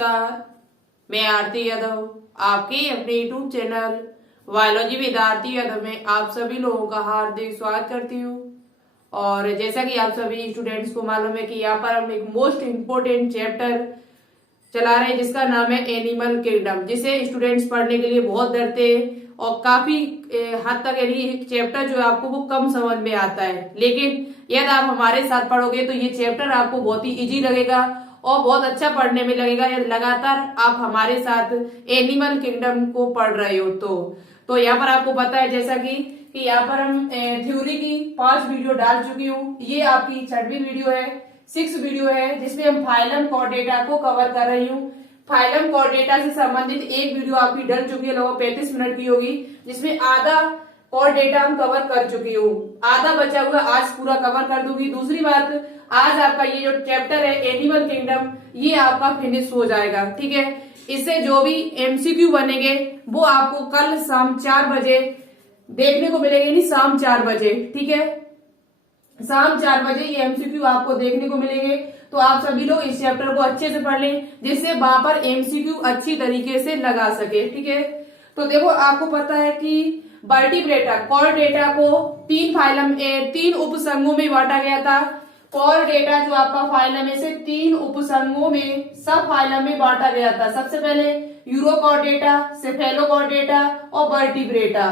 नमस्कार, मैं आरती यादव आपके अपने YouTube channel biology with Aarti Yadav में आप सभी लोगों का हार्दिक स्वागत करती हूँ। और जैसा कि आप सभी स्टूडेंट्स को मालूम है कि यहाँ पर हम एक मोस्ट इम्पोर्टेंट चैप्टर चला रहे हैं जिसका नाम है एनिमल किंगडम, जिसे स्टूडेंट्स पढ़ने के लिए बहुत डरते हैं और काफी हद तक यानी चैप्टर जो है आपको वो कम समझ में आता है। लेकिन यदि आप हमारे साथ पढ़ोगे तो ये चैप्टर आपको बहुत ही इजी लगेगा और बहुत अच्छा पढ़ने में लगेगा यदि लगातार आप हमारे साथ एनिमल किंगडम को पढ़ रहे हो। तो यहाँ पर आपको पता है जैसा कि यहाँ पर हम थ्योरी की 5 वीडियो डाल चुकी हूँ। ये आपकी 6वीं वीडियो है, 6 वीडियो है जिसमें हम फाइलम कॉर्डेटा को कवर कर रही हूँ। फाइलम कॉर्डेटा से संबंधित एक वीडियो आपकी डल चुकी है, लगभग 35 मिनट की होगी, जिसमें आधा कॉर्डेटा हम कवर कर चुकी हूँ। आधा बचा हुआ आज पूरा कवर कर दूंगी। दूसरी बात, आज आपका ये जो चैप्टर है एनिमल किंगडम, ये आपका फिनिश हो जाएगा। ठीक है, इससे जो भी एमसीक्यू बनेंगे वो आपको कल शाम 4 बजे देखने को मिलेंगे, यानी शाम 4 बजे। ठीक है, शाम 4 बजे ये एमसीक्यू आपको देखने को मिलेंगे। तो आप सभी लोग इस चैप्टर को अच्छे से पढ़ लें जिससे वहां पर एमसीक्यू अच्छी तरीके से लगा सके। ठीक है, तो देखो आपको पता है कि वर्टिब्रेटा कॉर्डेटा को 3 उपसंघों में बांटा गया था। कॉर्डेटा जो आपका फाइलम है इसे 3 उपसंघों में सब फाइलम में बांटा गया था। सबसे पहले यूरोकॉर्डेटा, सेफेलोकॉर्डेटा और वर्टिब्रेटा।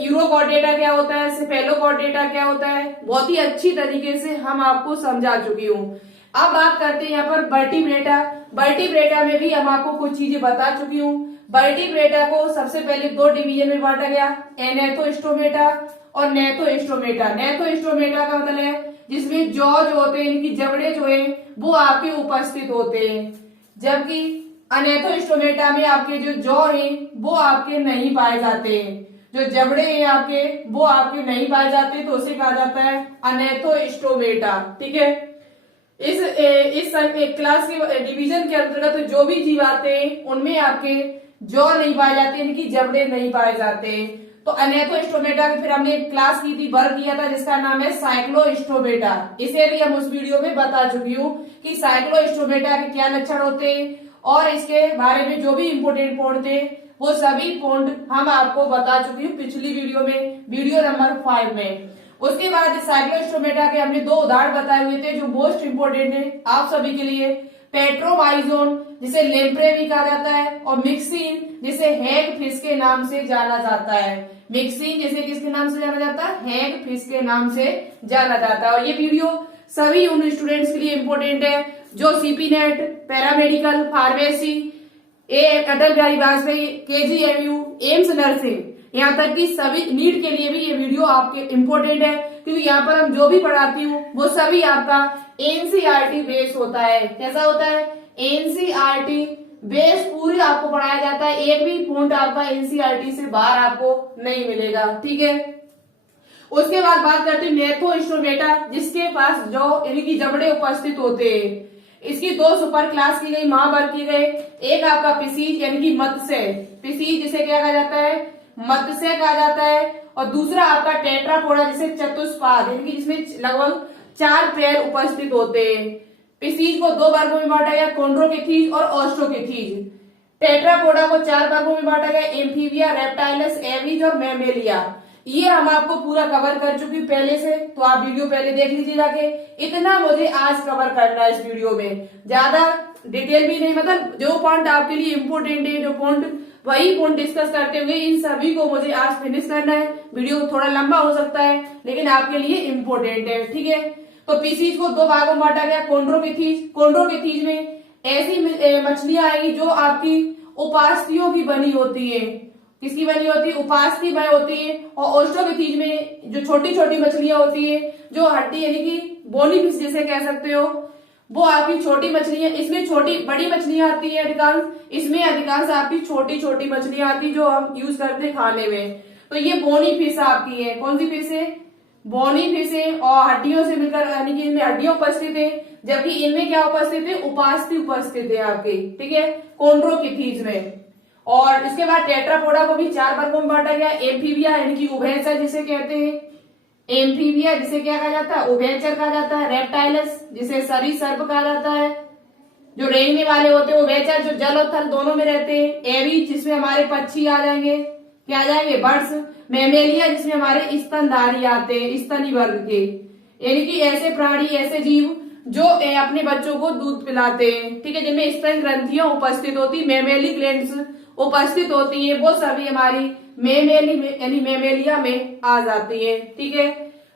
यूरोकॉर्डेटा क्या होता है, सेफेलोकॉर्डेटा क्या होता है, बहुत ही अच्छी तरीके से हम आपको समझा चुकी हूँ। अब बात करते हैं यहाँ पर वर्टिब्रेटा। वर्टिब्रेटा में भी हम आपको कुछ चीजें बता चुकी हूँ। वर्टिब्रेटा को सबसे पहले 2 डिवीजन में बांटा गया, एनेथोस्टोमेटा और नेथोस्टोमेटा। नेथोस्टोमेटा का मतलब है जिसमें जॉ जो होते हैं, इनकी जबड़े जो है वो आपके उपस्थित होते हैं, जबकि अनेथोस्टोमेटा में आपके जो जॉ है वो आपके नहीं पाए जाते हैं। जो जबड़े हैं आपके वो आपके नहीं पाए जाते, तो उसे कहा जाता है अनेथोस्टोमेटा। ठीक है, इस क्लास के डिवीजन के अंतर्गत जो भी जीव आते हैं उनमें आपके जॉ नहीं पाए जाते, इनकी जबड़े नहीं पाए जाते। तो अनेथोस्टोमेटा की फिर हमने एक क्लास की थी, वर्ग किया था जिसका नाम है साइक्लोस्टोमेटा। इसे भी हम उस वीडियो में बता चुकी हूँ कि साइक्लोस्टोमेटा के क्या लक्षण होते हैं और इसके बारे में जो भी इम्पोर्टेंट पॉइंट थे वो सभी पॉइंट हम आपको बता चुकी हूँ पिछली वीडियो में, वीडियो नंबर 5 में। उसके बाद साइक्लोस्टोमेटा के हमने 2 उदाहरण बताए हुए थे जो मोस्ट इंपोर्टेंट है आप सभी के लिए। पेट्रोमाइजोन जिसे लेम्प्रे भी कहा जाता है और मिक्सिन जिसे हैग फिश के नाम से जाना जाता है। मिक्सिन जिसे किसके नाम से जाना जाता है, हैग फिश के नाम से जाना जाता है। और ये वीडियो सभी उन स्टूडेंट्स के लिए इम्पोर्टेंट है जो CP NET, paramedical, pharmacy, Atal Bihari Vajpayee, KGMU, AIIMS nursing, यहाँ तक कि सभी नीट के लिए भी ये वीडियो आपके इम्पोर्टेंट है, क्योंकि यहाँ पर हम जो भी पढ़ाती हूँ वो सभी आपका एनसीईआरटी बेस होता है। कैसा होता है, एनसीईआरटी बेस पूरी आपको पढ़ाया जाता है। एक भी पॉइंट आपका एनसीईआरटी से बाहर आपको नहीं मिलेगा। ठीक है, उसके बाद बात करते हैं नेथोस्टोमेटा जिसके पास जो इनकी जबड़े उपस्थित होते हैं। इसकी 2 सुपर क्लास की गई, महावर्ग की गए। एक आपका पिसीज यानी कि मत्स्य, पिसीज जिसे क्या कहा जाता है, मत्स्य कहा जाता है। और दूसरा आपका टेट्रापोडा जिसे चतुष्पाद यानी कि जिसमें लगभग 4 पैर उपस्थित होते हैं। पिसीज को 2 वर्गों में बांटा गया, कॉन्ड्रोकेथीज और ऑस्ट्रोकेथीज। टेट्रापोडा को 4 वर्गों में बांटा गया, एम्फीबिया, रेप्टाइलस, एविज और मैमेलिया। ये हम आपको पूरा कवर कर चुकी पहले से, तो आप वीडियो पहले देख लीजिए जाके। इतना मुझे आज कवर करना है इस वीडियो में, ज्यादा डिटेल भी नहीं, मतलब जो पॉइंट आपके लिए इम्पोर्टेंट है, जो पॉइंट वही पॉइंट डिस्कस करते हुए इन सभी को मुझे आज फिनिश करना है। वीडियो थोड़ा लंबा हो सकता है लेकिन आपके लिए इम्पोर्टेंट है। ठीक है, तो पीसीज को 2 भागों में बांटा गया, कॉन्ड्रोकेथीज। कॉन्ड्रोकेथीज में ऐसी मछलियां आएगी जो आपकी उपास्थियों की बनी होती है। किसकी बनी होती है, उपास्थि बनी होती है। और ऑस्ट्रोकेथीज में जो छोटी छोटी मछलियां होती है, जो हड्डी यानी कि बोनी फिश जैसे कह सकते हो, वो आपकी छोटी मछलियां। इसमें छोटी बड़ी मछलियां आती है अधिकांश, इसमें अधिकांश आपकी छोटी छोटी मछलियां आती है जो हम यूज करते हैं खाने में। तो ये बोनी फिश आपकी है। कौन सी फिश है, बोनी फिश है। और हड्डियों से मिलकर यानी कि इनमें हड्डियां उपस्थित है, जबकि इनमें क्या उपस्थित है, उपास्थि उपस्थित है आपकी। ठीक है, कॉन्ड्रोकेथीज में। और इसके बाद टेट्रापोडा को भी 4 वर्गों में बांटा गया, एम्फीबिया यानी कि उभयचर जिसे कहते हैं, एम्फीबिया जिसे क्या कहा जाता है, उभयचर कहा जाता है। रेप्टाइलस जिसे सरीसृप कहा जाता है। जो रेंगने वाले होते हैं वो वेचर जो जल और थल दोनों में रहते हैं। एवीज जिसमें हमारे पक्षी आ जाएंगे, क्या आ जाएंगे, बर्ड्स। मैमेलिया जिसमें हमारे स्तनधारी आते हैं, स्तनी वर्ग के, यानी कि ऐसे प्राणी, ऐसे जीव जो अपने बच्चों को दूध पिलाते हैं, ठीक है, जिनमें स्तन ग्रंथियां उपस्थित होती, मेमेली ग्लैंड्स उपस्थित होती है, वो सभी हमारी मेमेली यानी मेमेलिया में आ जाती है। ठीक है,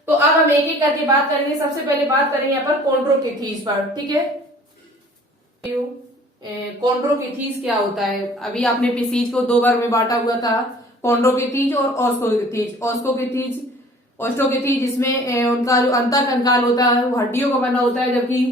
तो अब हम एक एक करके बात करेंगे। सबसे पहले बात करेंगे यहाँ पर कॉन्ड्रोकिथीस पर। ठीक है, कॉन्ड्रोकिथीस क्या होता है? अभी आपने पिसीज को दो बार में बांटा हुआ था, कॉन्ड्रोकिथीज और ऑस्टोकिथीज। ऑस्टोकिथीज जिसमें उनका जो अंतःकंकाल होता है वो हड्डियों का बना होता है, जबकि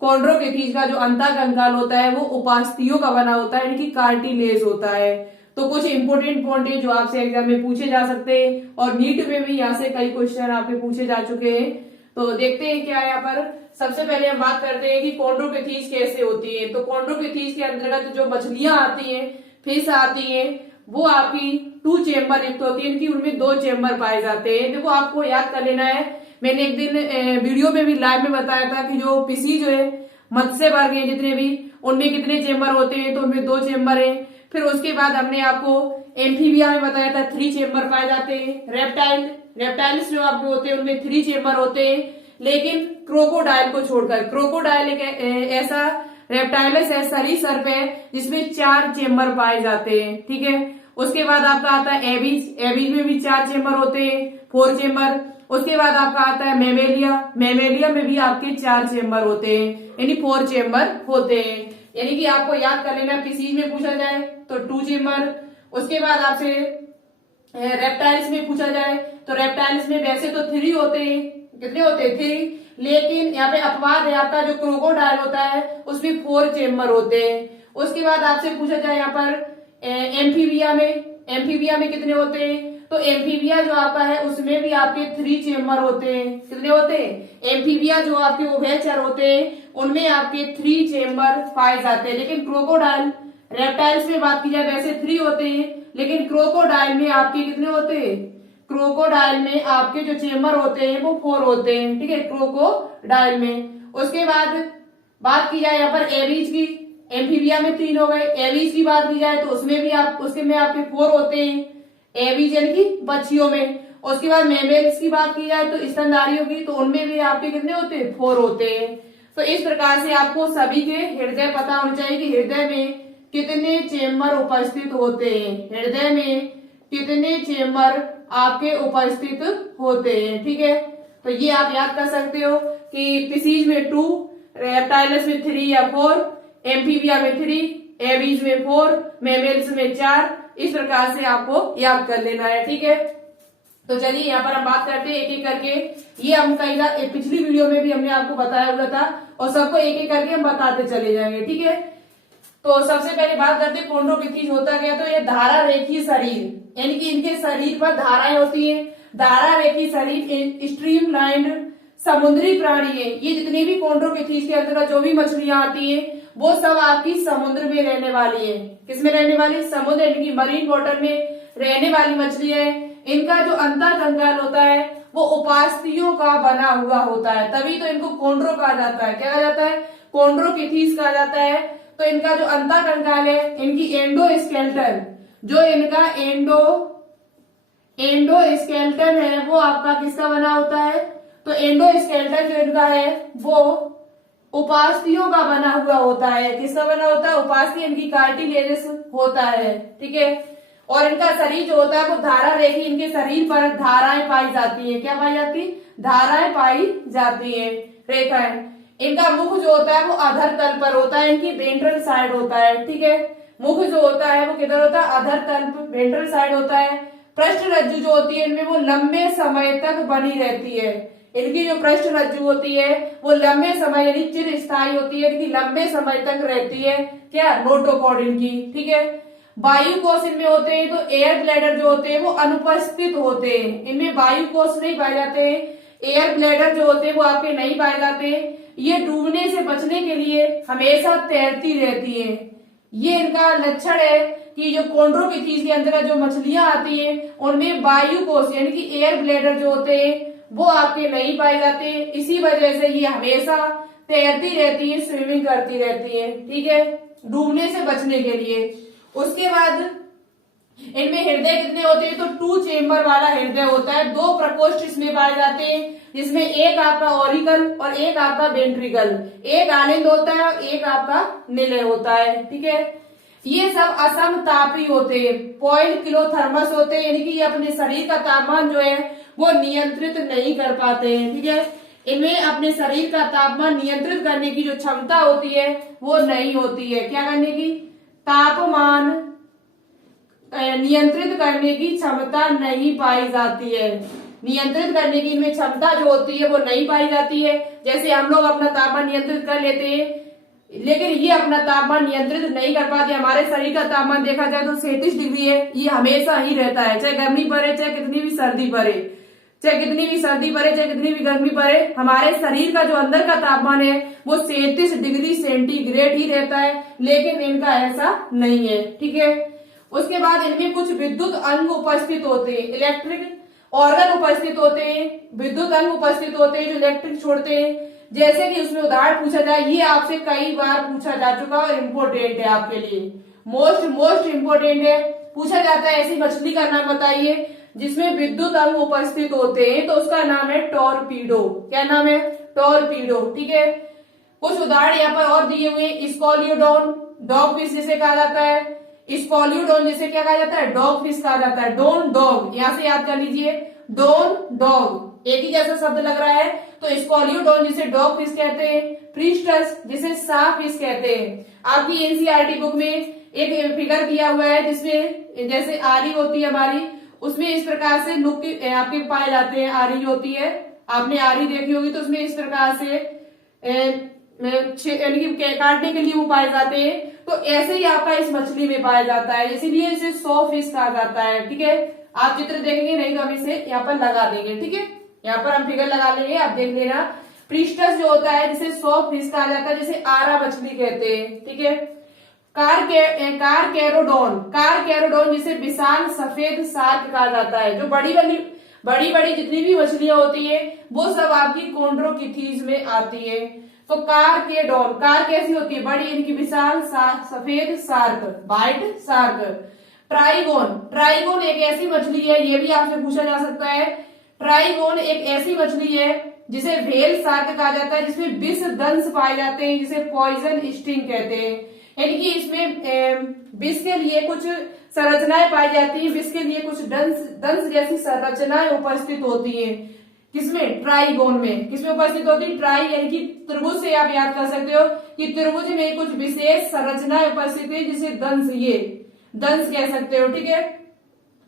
कॉन्ड्रोकिथीज का जो अंतःकंकाल होता है वो उपास्थियों का बना होता है, यानी कि कार्टिलेज होता है। तो कुछ इंपोर्टेंट पॉइंट है जो आपसे एग्जाम में पूछे जा सकते हैं, और नीट में भी यहाँ से कई क्वेश्चन आपके पूछे जा चुके हैं। तो देखते हैं क्या है यहाँ पर। सबसे पहले हम बात करते हैं कि कॉन्ड्रोकिथीस कैसे होती है। तो कॉन्ड्रोकिथीस के अंतर्गत जो मछलियां आती हैं, फिश आती है, वो आपकी 2 चेम्बर युक्त होती है, इनकी उनमें 2 चेम्बर पाए जाते हैं। देखो आपको याद कर लेना है, मैंने एक दिन वीडियो में भी लाइव में बताया था कि जो पिसी जो है मत्स्य वर्ग है जितने भी, उनमें कितने चेम्बर होते हैं, तो उनमें 2 चेम्बर है। फिर उसके बाद हमने आपको एम्फीबिया में बताया था 3 चेम्बर पाए जाते हैं। रेप्टाइल्स जो आपके होते हैं उनमें 3 चेम्बर होते हैं, लेकिन क्रोकोडाइल को छोड़कर। क्रोकोडाइल एक ऐसा रेप्टाइलस है, सरीसृप है, जिसमें 4 चेम्बर पाए जाते हैं। ठीक है, उसके बाद आपका आता है एबीज में भी 4 चेम्बर होते हैं, 4 चेम्बर। उसके बाद आपका आता है मेमेलिया में भी आपके 4 चेम्बर होते हैं, यानी 4 चेम्बर होते हैं। यानी कि आपको याद कर लेना, पिसीज में पूछा जाए तो 2 चेम्बर। उसके बाद आपसे रेप्टाइल्स में पूछा जाए तो रेप्टाइल्स में वैसे तो 3 होते हैं, कितने होते हैं, 3, लेकिन यहाँ पे अपवाद है आपका जो क्रोकोडाइल होता है उसमें 4 चेम्बर होते हैं। उसके बाद आपसे पूछा जाए यहाँ पर एम्फीबिया में कितने होते हैं, तो एम्फीबिया जो आपका है उसमें भी आपके 3 चेम्बर होते हैं। कितने होते हैं? एम्फीबिया जो आपके उभयचर होते हैं उनमें आपके 3 चेम्बर पाए जाते हैं, लेकिन क्रोकोडाइल, रेप्टाइल्स में बात की जाए वैसे 3 होते हैं, लेकिन क्रोकोडाइल में आपके कितने होते हैं? क्रोकोडाइल में आपके जो चेम्बर होते हैं वो 4 होते हैं। ठीक है, क्रोकोडाइल में। उसके बाद बात की जाए यहाँ पर एवीज की, एम्फीबिया में 3 हो गए। एवीज की बात की जाए तो उसमें भी उसके में आपके 4 होते हैं, एवीज यानी कि पक्षियों में। उसके बाद मेमेल्स की बात की जाए तो स्तनधारियों की, तो उनमें भी आपके कितने होते हैं? 4 होते हैं। तो इस प्रकार से आपको सभी के हृदय पता होना चाहिए कि हृदय में कितने चेम्बर उपस्थित होते हैं, हृदय में कितने चेम्बर आपके उपस्थित होते हैं। ठीक है, तो ये आप याद कर सकते हो कि पिसीज में 2, रेप्टाइलस में 3 या 4, एम्फीबिया में 3, एवीज में 4, मेमेल्स में 4। इस प्रकार से आपको याद कर लेना है। ठीक है, तो चलिए यहाँ पर हम बात करते हैं एक एक करके। ये हम कई पिछली वीडियो में भी हमने आपको बताया हुआ था, और सबको एक एक करके हम बताते चले जाएंगे। ठीक है, तो सबसे पहले बात करते हैं कॉन्ड्रोकिथीस होता क्या। तो ये धारा रेखी शरीर, यानी कि इनके शरीर पर धाराएं होती हैं। धारा रेखी शरीर स्ट्रीमलाइन्ड समुद्री प्राणी है। ये जितनी भी कॉन्ड्रोकिथीस के अंतर्गत जो भी मछलियां आती हैं वो सब आपकी समुद्र में रहने वाली है। किसमें रहने वाली? समुद्र, यानी कि मरीन वाटर में रहने वाली मछली है। इनका जो अंतःकंकाल होता है वो उपास्थियों का बना हुआ होता है, तभी तो इनको कॉन्ड्रो कहा जाता है। क्या कहा जाता है? कॉन्ड्रोकिथीस कहा जाता है। तो इनका जो अंतःकंकाल है, इनकी एंडोस्केलेटन, जो इनका एंडोस्केलेटन है वो आपका किसका बना होता है? तो एंडोस्केलेटन जो इनका है वो उपास्थियों का बना हुआ होता है। किसका बना होता है? उपास्थि, इनकी कार्टिलेजस होता है। ठीक है, और इनका शरीर जो होता है वो धारा रेखी, इनके शरीर पर धाराएं पाई जाती है। क्या पाई जाती? धाराएं पाई जाती है, रेखाएं। इनका मुख जो होता है वो अधर तल पर होता है, इनकी वेंट्रल साइड होता है। ठीक है, मुख जो होता है वो किधर होता है? अधर तल, वेंट्रल साइड होता है। पृष्ठ रज्जु जो होती है इनमें वो लंबे समय तक बनी रहती है। इनकी जो पृष्ठ रज्जु होती है वो लंबे समय यानी चिरस्थायी होती है, इनकी लंबे समय तक रहती है। क्या? नोटोकॉर्ड इनकी। ठीक है, वायु कोश इनमें होते हैं, तो एयर ब्लैडर जो होते हैं वो अनुपस्थित होते हैं, इनमें वायु कोश नहीं पाए जाते हैं। एयर ब्लैडर जो होते हैं वो आपके नहीं पाए जाते। ये डूबने से बचने के लिए हमेशा तैरती रहती है। ये इनका लक्षण है कि जो कॉन्ड्रोकिथीस के अंतर्गत जो मछलियां आती हैं उनमें वायु कोश यानी कि एयर ब्लैडर जो होते हैं वो आपके नहीं पाए जाते। इसी वजह से ये हमेशा तैरती रहती है, स्विमिंग करती रहती है, ठीक है, डूबने से बचने के लिए। उसके बाद इनमें हृदय कितने होते हैं, तो 2 चेम्बर वाला हृदय होता है। 2 प्रकोष्ठ इसमें पाए जाते हैं, जिसमें एक आपका ऑरिकल और एक आपका वेंट्रिकल, एक आनंद होता है और एक आपका निलय होता है, ठीक है। ये सब असमतापी होते हैं, पॉइंट किलो थर्मस होते हैं, यानी कि ये अपने शरीर का तापमान जो है वो नियंत्रित नहीं कर पाते हैं, ठीक है। इनमें अपने शरीर का तापमान नियंत्रित करने की जो क्षमता होती है वो नहीं होती है। क्या करने की, तापमान नियंत्रित करने की क्षमता नहीं पाई जाती है। नियंत्रित करने की इनमें क्षमता जो होती है वो नहीं पाई जाती है। जैसे हम लोग अपना तापमान नियंत्रित कर लेते हैं, लेकिन ये अपना तापमान नियंत्रित नहीं कर पाते। हमारे शरीर का तापमान देखा जाए तो 37 डिग्री है, ये हमेशा ही रहता है, चाहे गर्मी पड़े, चाहे कितनी भी सर्दी पड़े, चाहे कितनी भी सर्दी पड़े, चाहे कितनी भी गर्मी पड़े, हमारे शरीर का जो अंदर का तापमान है वो 37 डिग्री सेंटीग्रेड ही रहता है। लेकिन इनका ऐसा नहीं है, ठीक है। उसके बाद इनमें कुछ विद्युत अंग उपस्थित होते हैं, इलेक्ट्रिक ऑर्गन उपस्थित होते हैं, विद्युत अंग उपस्थित होते हैं जो इलेक्ट्रिक छोड़ते हैं। जैसे कि उसमें उदाहरण पूछा जाए, ये आपसे कई बार पूछा जा चुका और इम्पोर्टेंट है आपके लिए, मोस्ट इम्पोर्टेंट है। पूछा जाता है ऐसी मछली का नाम बताइए जिसमें विद्युत अंग उपस्थित होते हैं, तो उसका नाम है टॉर्पीडो। क्या नाम है, टॉर्पीडो, ठीक है। कुछ उदाहरण यहाँ पर और दिए हुए, स्कॉलियोडॉन, डॉग फिश जिसे कहा जाता है, स्कॉलियोडॉन जिसे क्या कहा जाता है, डॉग फिश कहा जाता है। डॉन डॉग, यहां से याद कर लीजिए, डॉन डॉग एक ही जैसा शब्द लग रहा है। तो स्कॉलियोडॉन जिसे डॉग फिश कहते हैं, प्रिस्टस जिसे सांप फिश कहते हैं। आपकी एनसीईआरटी बुक में एक फिगर दिया हुआ है जिसमें जैसे आरी होती है हमारी, उसमें इस प्रकार से नुक आपके पाए जाते हैं, आरी होती है, आपने आरी देखी होगी, तो उसमें इस प्रकार से यानी कि काटने के लिए वो पाए जाते हैं। तो ऐसे ही आपका इस मछली में पाया जाता है, इसीलिए इसे सॉ फिश कहा जाता है, ठीक है। आप चित्र देखेंगे, नहीं तो हम इसे यहाँ पर लगा देंगे, ठीक है। यहाँ पर हम फिगर लगा लेंगे, आप देख लेना। प्रिस्टस जो होता है जिसे सॉ फिश कहा जाता है, जिसे आरा मछली कहते हैं, ठीक है। कारकेरोडोन जिसे विशाल सफेद शार्क कहा जाता है। जो बड़ी बड़ी जितनी भी मछलियां होती है वो सब आपकी कोन्ड्रोकिथीज में आती है। तो कारकेडोन, कार कैसी होती है, बड़ी, इनकी विशाल सफेद शार्क, व्हाइट शार्क। ट्राइगोन एक ऐसी मछली है, ये भी आपसे पूछा जा सकता है। ट्राइगोन एक ऐसी मछली है जिसे व्हेल शार्क कहा जाता है, जिसमें विष दंश पाए जाते हैं, जिसे पॉइजन स्टिंग कहते हैं। यानी कि इसमें विष के लिए कुछ संरचनाएं पाई जाती हैं, विष के लिए कुछ दंश जैसी संरचनाएं उपस्थित होती हैं। किसमें, ट्राइगोन में। किसमें उपस्थित होती है, ट्राई यानी कि त्रिभुज से आप याद कर सकते हो कि त्रिभुज में कुछ विशेष संरचनाएं उपस्थित है जिसे दंश, ये दंश कह सकते हो, ठीक है।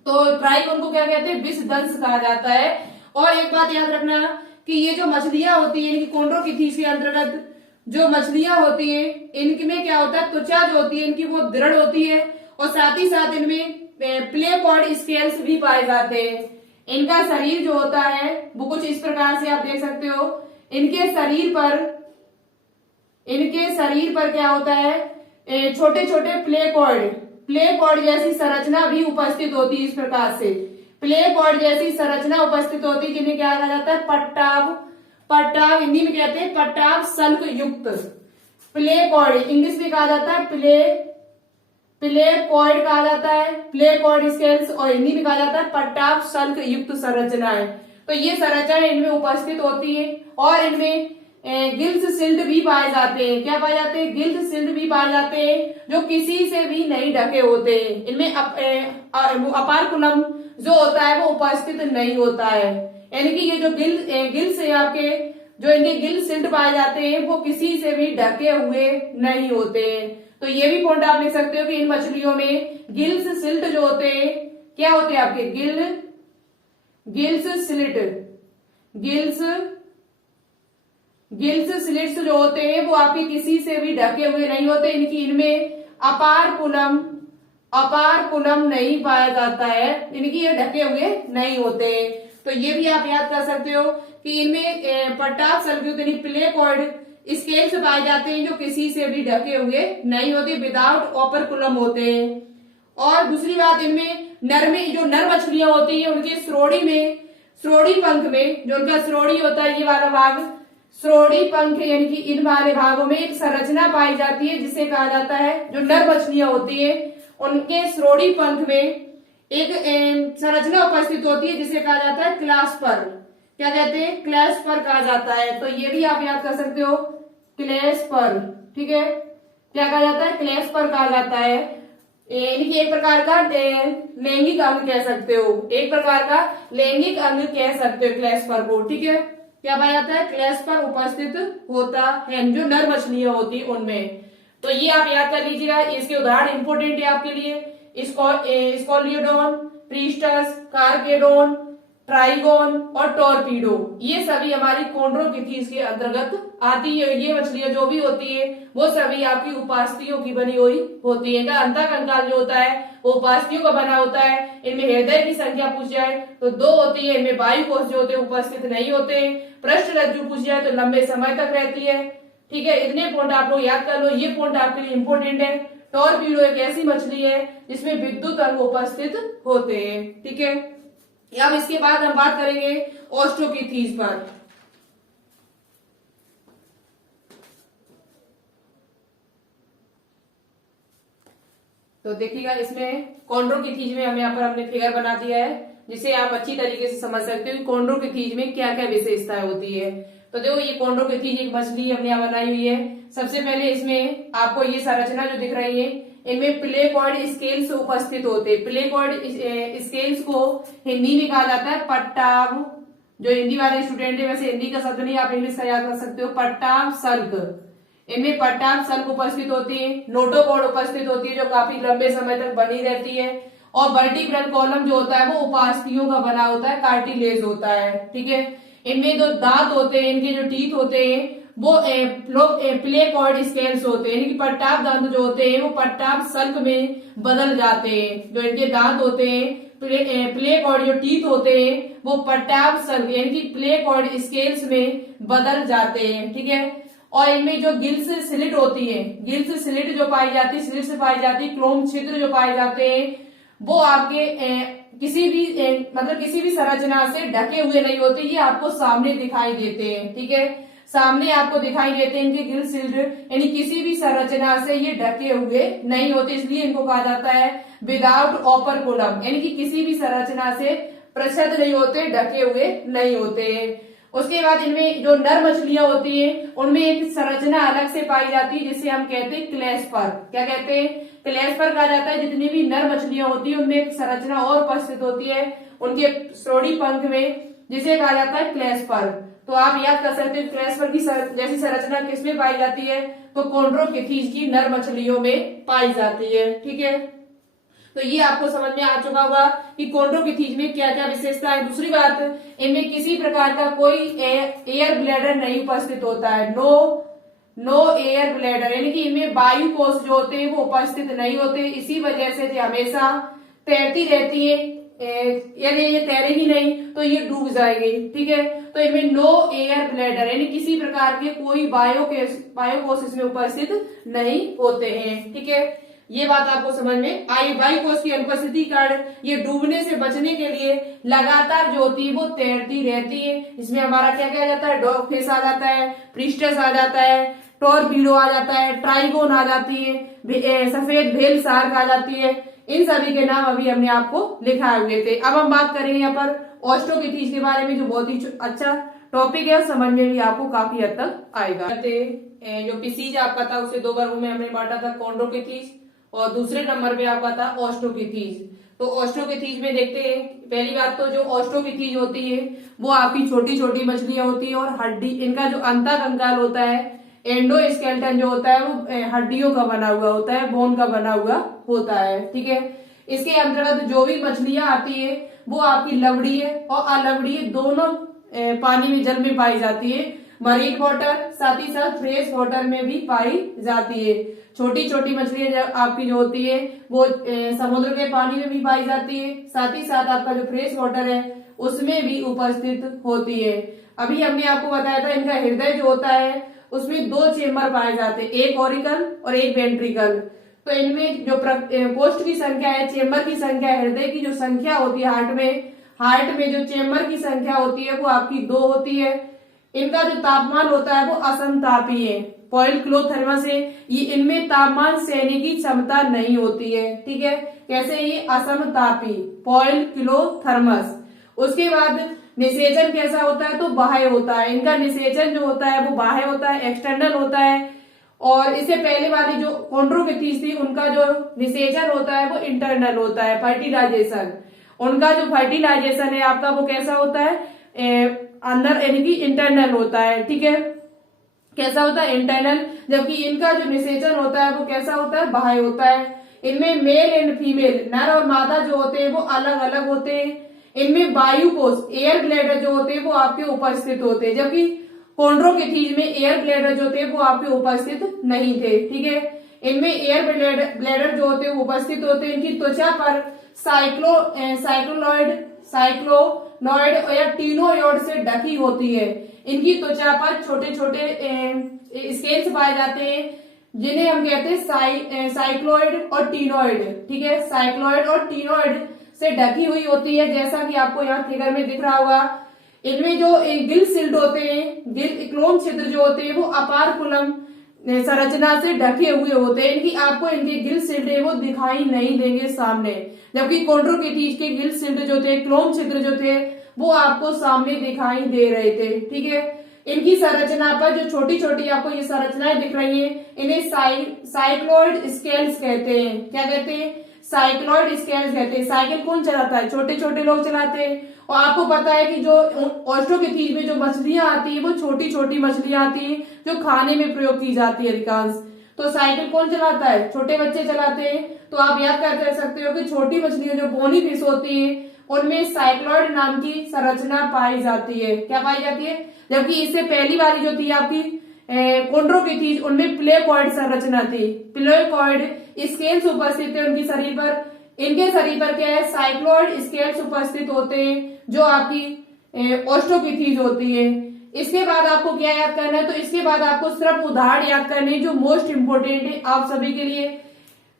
तो ट्राइगोन को क्या कहते हैं, विष दंश कहा जाता है। और एक बात याद रखना कि ये जो मछलियां होती है, इनकी कोन्ड्रोकिथीज के अंतर्गत जो मछलियां होती है, इनमें क्या होता है, त्वचा जो होती है इनकी वो दृढ़ होती है, और साथ ही साथ इनमें प्लेकॉर्ड स्केल्स भी पाए जाते हैं। इनका शरीर जो होता है वो कुछ इस प्रकार से आप देख सकते हो। इनके शरीर पर क्या होता है, छोटे छोटे प्लेकॉर्ड जैसी संरचना भी उपस्थित होती है। इस प्रकार से प्लेकॉर्ड जैसी संरचना उपस्थित होती है, जिन्हें क्या कहा जाता है, पट्टाव हिंदी में कहते हैं पट्टाव शल्क युक्त। प्लेकॉर्ड इंग्लिश में कहा जाता है प्लेकॉर्ड कहा जाता है, प्लेकॉर्ड स्केल्स, और हिंदी में कहा जाता है पट्टाव शल्क युक्त संरचनाएं। तो ये संरचनाएं इनमें उपस्थित होती है। और इनमें गिल्स सिल्ड भी पाए जाते हैं। क्या पाए जाते हैं, गिल्स सिल्ड भी पाए जाते हैं, जो किसी से भी नहीं ढके होते हैं। इनमें अपारकुलम जो होता है वो उपस्थित नहीं होता है। यानी कि ये जो गिल्स है आपके, जो इनके गिल सिल्ड पाए जाते हैं वो किसी से भी ढके हुए नहीं होते हैं। तो ये भी पॉइंट आप लिख सकते हो कि इन मछलियों में गिल्स सिल्ड जो होते हैं, क्या होते हैं आपके, गिल्स स्लिट्स जो होते हैं वो आपके किसी से भी ढके हुए नहीं होते। इनमें अपारकुलम नहीं पाया जाता है, इनकी ये ढके हुए नहीं होते। तो ये भी आप याद कर सकते हो कि इनमें पट्टाव शल्क यानी प्लेकॉर्ड स्केल्स पाए जाते हैं, जो किसी से भी ढके हुए नहीं होते, विदाउट ऑपरकुलम होते हैं। और दूसरी बात, इनमें नर मछलियां होती है, उनके श्रोणी पंख में जो उनका श्रोणी होता है, ये वाला भाग, श्रोणि पंख यानी कि इन वाले भागों में एक संरचना पाई जाती है जिसे कहा जाता है, जो नर मछलियां होती है उनके श्रोणि पंख में एक संरचना उपस्थित होती है जिसे कहा जाता है क्लैस्पर। क्या कहते हैं? क्लैस्पर कहा जाता है। तो ये भी आप याद कर सकते हो, क्लैस्पर। ठीक है, क्या कहा जाता है? क्लैस्पर कहा जाता है। इनकी एक प्रकार का लैंगिक अंग कह सकते हो, एक प्रकार का लैंगिक अंग कह सकते हो क्लैस्पर को। ठीक है, क्या पाया जाता है? क्लैस्पर उपस्थित होता है जो नर मछलियां होती उनमें। तो ये आप याद कर लीजिएगा, इसके उदाहरण इंपोर्टेंट है आपके लिए। स्कॉलियोडोन, प्रीस्टस, कार्पेडोन, ट्राइगोन और टॉर्पीडो, ये सभी हमारी कॉन्ड्रोकिथीज के अंतर्गत आती है। ये मछलियां जो भी होती है वो सभी आपकी उपास्थियों की बनी हुई होती है। इनका अंतःकंकाल जो होता है वो उपास्थियों का बना होता है। इनमें हृदय की संख्या पूछ जाए तो 2 होती है। इनमें वायु कोष जो होते हैं उपस्थित नहीं होते। पृष्ठ रज्जु पूछ जाए तो लंबे समय तक रहती है। ठीक है, इतने पॉइंट आप लोग याद कर लो, ये पॉइंट आपके लिए इंपोर्टेंट है। टॉर्पीडो एक ऐसी मछली है जिसमें विद्युत अंग उपस्थित होते हैं। ठीक है, अब इसके बाद हम बात करेंगे ऑस्ट्रोकिथीज पर। तो देखिएगा, इसमें कॉन्ड्रोकिथीज में हम यहाँ पर हमने फिगर बना दिया है जिसे आप अच्छी तरीके से समझ सकते हो कि कॉन्ड्रोकिथीज में क्या क्या विशेषताएं होती है। तो देखो, ये कॉन्ड्रोकिथीज एक मछली हमने यहाँ बनाई हुई है। सबसे पहले इसमें आपको ये संरचना जो दिख रही है, इनमें प्लेकॉर्ड स्केल्स उपस्थित होते हैं। प्लेकॉर्ड स्केल्स को हिंदी में कहा जाता है पट्टाभ। जो हिंदी वाले स्टूडेंट है, वैसे हिंदी का शब्द नहीं, आप इंग्लिश का याद कर सकते हो, पट्टाभ सल्क। इनमें पट्टाभ सल्क उपस्थित होती है। नोटोकॉर्ड उपस्थित होती है जो काफी लंबे समय तक बनी रहती है। और वर्टिब्रल कॉलम जो होता है वो उपास्थियों का बना होता है, कार्टिलेज होता है। ठीक है, इनमें जो दांत होते हैं, इनके जो टीथ होते हैं वो लोग प्लेकॉर्ड स्केल्स होते हैं, यानी कि पट्टाभ दांत जो होते हैं वो पट्टाभ सल्क में बदल जाते हैं। जो इनके दांत होते हैं, प्लेकॉर्ड जो टीथ होते हैं वो पट्टाभ सल्क यानी कि प्लेकॉर्ड स्केल्स में बदल जाते हैं। ठीक है, और इनमें जो गिल्स स्लिट होती है, गिल्स स्लिट जो पाई जाती है, स्लिट से पाई जाती है, क्लोम छिद्र जो पाए जाते हैं वो आपके किसी भी संरचना से ढके हुए नहीं होते, ये आपको सामने दिखाई देते हैं। ठीक है, सामने आपको दिखाई देते हैं इनके गिल छिद्र, यानी किसी भी संरचना से ये ढके हुए नहीं होते, इसलिए इनको कहा जाता है विदाउट ओपरकुलम, यानी कि किसी भी संरचना से प्रच्छद नहीं होते, ढके हुए नहीं होते। उसके बाद इनमें जो नर मछलियां होती हैं उनमें एक संरचना अलग से पाई जाती है जिसे हम कहते हैं क्लैस्पर। क्या कहते हैं? क्लैस्पर कहा जाता है। जितनी भी नर मछलियां होती है उनमें एक संरचना और उपस्थित होती है उनके श्रोणि पंख में, जिसे कहा जाता है क्लैस्पर। तो आप याद कर सकते हैं क्लैस्पर की जैसी संरचना किसमें पाई जाती है? तो कॉन्ड्रोकिथीज की नर मछलियों में पाई जाती है। ठीक है, तो ये आपको समझ में आ चुका होगा कि कॉन्ड्रोकिथीज में क्या क्या विशेषता है। दूसरी बात, इनमें किसी प्रकार का कोई एयर ब्लैडर नहीं उपस्थित होता है। नो एयर ब्लैडर, यानी कि इनमें वायु कोष जो होते हैं वो उपस्थित नहीं होते। इसी वजह से ये हमेशा तैरती रहती है, यानी ये तैरेगी नहीं तो ये डूब जाएगी। ठीक है, तो इनमें नो एयर ब्लैडर यानी किसी प्रकार के कोई वायु कोष इसमें उपस्थित नहीं होते हैं। ठीक है, ये बात आपको समझ में आई। वायु कोष की अनुपस्थिति के कारण ये डूबने से बचने के लिए लगातार जो होती है वो तैरती रहती है। इसमें हमारा क्या क्या आ जाता है? डॉग फिश आ जाता है, प्रिस्टस आ जाता है, टॉर्पीडो आ जाता है, ट्राइगोन आ जाती है, सफेद व्हेल शार्क आ जाती है। इन सभी के नाम अभी हमने आपको लिखाए हुए थे। अब हम बात करेंगे यहाँ पर ऑस्ट्रोकिथीज के बारे में, जो बहुत ही अच्छा टॉपिक है, समझ में भी आपको काफी हद तक आएगा। जो पिसीज आपका था उसे 2 वर्गों में हमने बांटा था, कॉन्ड्रोकिथीज और दूसरे नंबर पे आपका था ऑस्ट्रोकिथीज। तो ऑस्ट्रोकिथीज में देखते हैं, पहली बात तो जो ऑस्ट्रोकिथीज होती है वो आपकी छोटी छोटी मछलियां होती है और हड्डी, इनका जो अंतःकंकाल होता है, एंडोस्केलेटन जो होता है वो हड्डियों का बना हुआ होता है, बोन का बना हुआ होता है। ठीक है, इसके अंतर्गत जो भी मछलियां आती है वो आपकी लवड़ीय और अलवड़ीय दोनों पानी में, जल में पाई जाती है। मरीन वाटर साथ ही साथ फ्रेश वाटर में भी पाई जाती है। छोटी छोटी मछलियां आपकी जो होती है वो समुद्र के पानी में भी पाई जाती है, साथ ही साथ आपका जो फ्रेश वाटर है उसमें भी उपस्थित होती है। अभी हमने आपको बताया था इनका हृदय जो होता है उसमें 2 चेम्बर पाए जाते हैं, एक ऑरिकल और एक वेंट्रिकल। तो इनमें जो कोष्ठ की संख्या है, चेम्बर की संख्या, हृदय की जो संख्या होती है हार्ट में जो चेम्बर की संख्या होती है वो आपकी 2 होती है। इनका जो तापमान होता है वो असमतापी है। पॉइल क्लोथर्मस है, ये इनमें तापमान सहने की क्षमता नहीं होती है। ठीक है, कैसे? ये असमतापी पॉइल क्लोथर्मस। उसके बाद निषेचन कैसा होता है? तो बाह्य होता है। इनका निषेचन जो होता है वो बाह्य होता है, एक्सटर्नल होता है। और इससे पहले वाली जो कॉन्ड्रोकिथीज थी उनका जो निषेचन होता है वो इंटरनल होता है, फर्टिलाइजेशन। उनका जो फर्टिलाइजेशन है आपका वो कैसा होता है? अंदर यानी कि इंटरनल होता है। ठीक है, कैसा होता है? इंटरनल। जबकि इनका जो निषेचन होता है वो कैसा होता है? बाह्य होता है। इनमें मेल एंड फीमेल, नर और मादा जो होते हैं वो अलग अलग होते हैं। इनमें वायु कोष, एयर ब्लैडर जो होते हैं वो आपके उपस्थित होते हैं, जबकि कॉन्ड्रोकिथीज में एयर ब्लैडर जो थे वो आपके उपस्थित नहीं थे। ठीक है, इनमें एयर ब्लैडर जो होते हैं वो उपस्थित होते हैं। इनकी त्वचा पर साइक्लोनॉइड या टीनोइड से ढकी होती है। इनकी त्वचा पर छोटे छोटे स्केल्स पाए जाते हैं जिन्हें हम कहते हैं साइक्लोइड और टीनोइड। ठीक है, साइक्लोइड और टीनोइड से ढकी हुई होती है, जैसा कि आपको यहाँ फिगर में दिख रहा होगा। इनमें जो गिल सिल्ट होते हैं, गिल क्लोम छिद्र जो होते हैं वो अपारकुलम संरचना से ढके हुए होते हैं। इनकी आपको इनके गिल सिल्ट है वो दिखाई नहीं देंगे सामने, जबकि कॉन्ड्रोकिथीज के गिल सिल्ट जो थे, क्लोम छिद्र जो थे वो आपको सामने दिखाई दे रहे थे। ठीक है, इनकी संरचना पर जो छोटी छोटी आपको ये संरचनाएं दिख रही हैं, इन्हें साइक्लोइड स्केल्स कहते हैं। क्या कहते हैं? साइक्लोइड स्केल्स कहते हैं। साइकिल कौन चलाता है? छोटे छोटे लोग चलाते हैं। और आपको पता है कि जो ऑस्ट्रोकिथीज में जो मछलियां आती है वो छोटी छोटी मछलियां आती है जो खाने में प्रयोग की जाती है अधिकांश। तो साइकिल कौन चलाता है? छोटे बच्चे चलाते हैं। तो आप याद कर सकते हो कि छोटी मछलियां जो बोनी फिश होती है उनमें साइक्लोइड नाम की संरचना पाई जाती है। क्या पाई जाती है? जबकि इससे पहली वाली जो थी आपकी कॉन्ड्रोकिथीज, उनमें प्लेकॉइड संरचना थी। प्लेकॉइड स्केल्स उपस्थित थे उनकी शरीर पर। इनके शरीर पर क्या है? साइक्लोइड स्केल्स उपस्थित होते हैं जो आपकी ऑस्ट्रोकिथीज होती है। इसके बाद आपको क्या याद करना है? तो इसके बाद आपको सिर्फ उदाहरण याद करने हैं जो मोस्ट इंपोर्टेंट है आप सभी के लिए।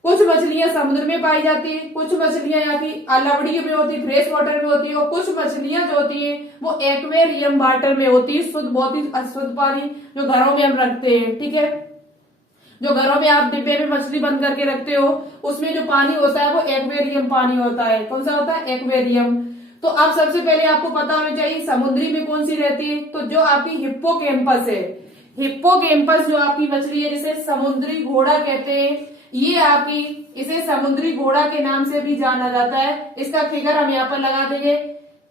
कुछ मछलियां समुद्र में पाई जाती है, कुछ मछलियां यहाँ की लवड़ियों में होती है, फ्रेश वाटर में होती है, और कुछ मछलियां जो होती है वो एक्वेरियम वाटर में होती है, शुद्ध, बहुत ही अशुद्ध पानी जो घरों में हम रखते हैं। ठीक है, जो घरों में आप डिब्बे में मछली बंद करके रखते हो उसमें जो पानी होता है वो एक्वेरियम पानी होता है। कौन सा होता है? एक्वेरियम। तो अब सबसे पहले आपको पता होना चाहिए समुद्री में कौन सी रहती है। तो जो आपकी हिप्पोकैम्पस है, हिप्पोकैम्पस जो आपकी मछली है जिसे समुद्री घोड़ा कहते हैं, ये आपकी, इसे समुद्री घोड़ा के नाम से भी जाना जाता है। इसका फिगर हम यहाँ पर लगा देंगे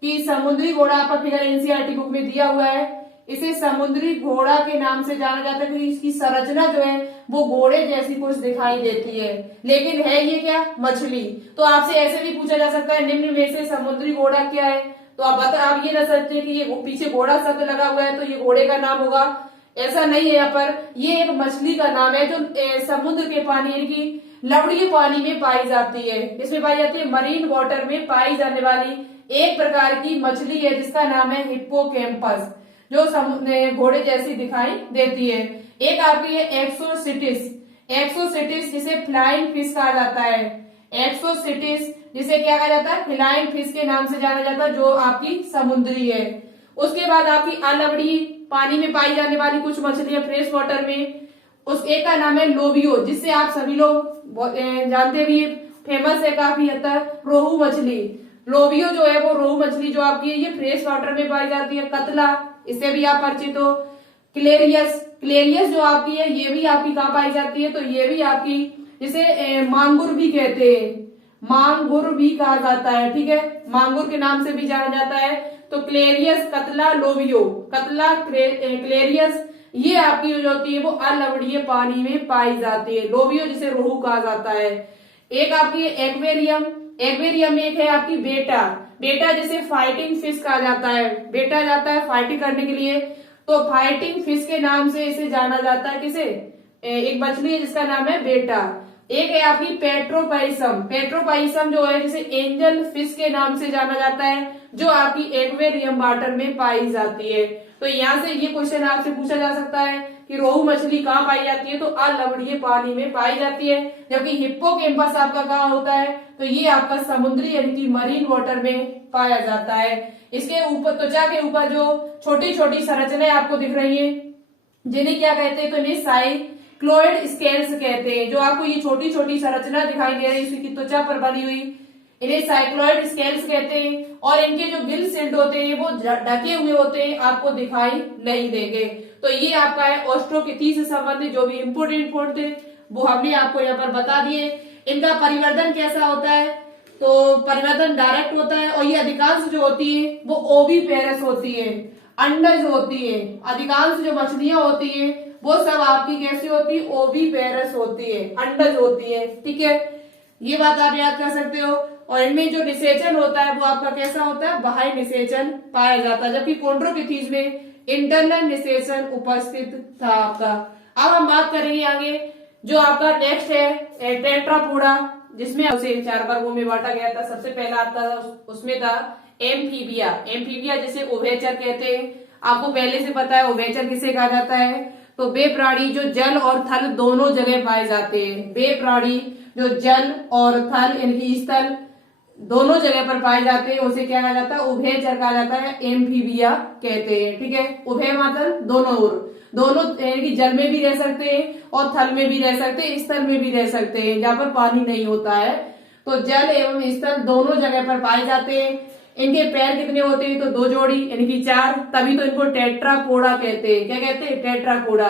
कि समुद्री घोड़ा आपका फिगर एनसीईआरटी बुक में दिया हुआ है। इसे समुद्री घोड़ा के नाम से जाना जाता है क्योंकि इसकी संरचना जो है वो घोड़े जैसी कुछ दिखाई देती है, लेकिन है ये क्या? मछली। तो आपसे ऐसे भी पूछा जा सकता है निम्न में से समुद्री घोड़ा क्या है? तो आप ये ना सोचते कि ये पीछे घोड़ा शब्द लगा हुआ है तो ये घोड़े का नाम होगा, ऐसा नहीं है। यहाँ पर ये एक मछली का नाम है जो समुद्र के पानी की लवड़ीय पानी में पाई जाती है। इसमें पाई जाती है मरीन वाटर में पाई जाने वाली एक प्रकार की मछली है जिसका नाम है हिप्पोकैम्पस, जो घोड़े जैसी दिखाई देती है। एक आपकी है एक्सोसिटिस, एक्सोसिटिस जिसे फ्लाइंग फिश कहा जाता है। एक्सोसिटिस जिसे क्या कहा जाता है? फ्लाइंग फिश के नाम से जाना जाता है, जो आपकी समुद्री है। उसके बाद आपकी अलवड़ी पानी में पाई जाने वाली कुछ मछलियां फ्रेश वाटर में, उस एक का नाम है लोबियो, जिससे आप सभी लोग जानते भी, फेमस है काफी हद तक, रोहू मछली। लोबियो जो है वो रोहू मछली जो आपकी है ये फ्रेश वाटर में पाई जाती है। कतला, इससे भी आप परिचित हो। क्लेरियस, क्लेरियस जो आपकी है ये भी आपकी कहाँ पाई जाती है? तो ये भी आपकी, जिसे मांगुर भी कहते हैं, मांगुर भी कहा जाता है। ठीक है, मांगुर के नाम से भी जाना जाता है। तो क्लेरियस, कतला, लोबियो, कतला, क्लेरियस, ये आपकी जो होती है वो अलवड़ीय पानी में पाई जाती है। लोबियो जिसे रोहू कहा जाता है। एक आपकी एक्वेरियम, एक्वेरियम में एक है आपकी बेटा, बेटा जिसे फाइटिंग फिश कहा जाता है। बेटा जाता है फाइटिंग करने के लिए, तो फाइटिंग फिश के नाम से इसे जाना जाता है। किसे? एक मछली है जिसका नाम है बेटा। एक है आपकी पेट्रोपाइसम। पेट्रोपाइसम जो है जिसे एंजल फिश के नाम से जाना जाता है, जो आपकी एक्वेरियम वाटर में पाई जाती है। तो यहाँ से ये क्वेश्चन आपसे पूछा जा सकता है कि रोहू मछली कहाँ पाई जाती है, तो अलवणीय पानी में पाई जाती है। जबकि हिप्पोकैम्पस आपका कहाँ होता है, तो ये आपका समुद्री यानी कि मरीन वाटर में पाया जाता है। इसके ऊपर त्वचा के ऊपर जो छोटी छोटी संरचनाएं आपको दिख रही है, जिन्हें क्या कहते हैं, तो इन्हें साइक्लोइड स्केल्स कहते हैं। जो आपको ये छोटी छोटी संरचना दिखाई दे रही है इसकी त्वचा पर बनी हुई, इन्हें साइक्लोइड स्केल्स कहते हैं। और इनके जो गिल सिल्ट होते हैं वो ढके हुए होते हैं, आपको दिखाई नहीं देंगे। तो ये आपका है ऑस्ट्रोकिथी से संबंधित जो भी इम्पोर्टेंट पॉइंट थे वो हमने आपको यहाँ पर बता दिए। इनका परिवर्तन कैसा होता है, तो परिवर्तन डायरेक्ट होता है, और ये अधिकांश जो होती है वो ओविपेरस होती है, अंडज होती है। अधिकांश जो मछलियां होती है वो सब आपकी कैसी होती है, ओविपेरस होती है, अंडज होती है। ठीक है, ये बात आप याद कर सकते हो। और इनमें जो निषेचन होता है वो आपका कैसा होता है, बाह्य निषेचन पाया जाता है, जबकि कॉन्ड्रोकिथीज में इंटरनल निषेचन उपस्थित था आपका। अब हम बात करेंगे आगे, जो आपका नेक्स्ट है टेट्रापोडा, जिसमें उसे 4 वर्गों में बांटा गया था। सबसे पहला आपका उसमें था एम्फीबिया। एम्फीबिया जिसे उभयचर कहते हैं, आपको पहले से पता है उभयचर किसे कहा जाता है, तो वे प्राणी जो जल और थल दोनों जगह पाए जाते हैं। वे प्राणी जो जल और थल यानी कि स्थल दोनों जगह पर पाए जाते हैं उसे क्या कहा जाता है, उभयचर कहा जाता है, एम्फीबिया कहते हैं। ठीक है, उभय मतलब दोनों ओर, दोनों यानी कि जल में भी रह सकते हैं और थल में भी रह सकते हैं, स्थल में भी रह सकते हैं जहाँ पर पानी नहीं होता है। तो जल एवं स्थल दोनों जगह पर पाए जाते हैं। इनके पैर कितने होते हैं, तो 2 जोड़ी यानी कि 4, तभी तो इनको टेट्रापोडा कहते हैं। क्या कहते हैं, टेट्रापोडा।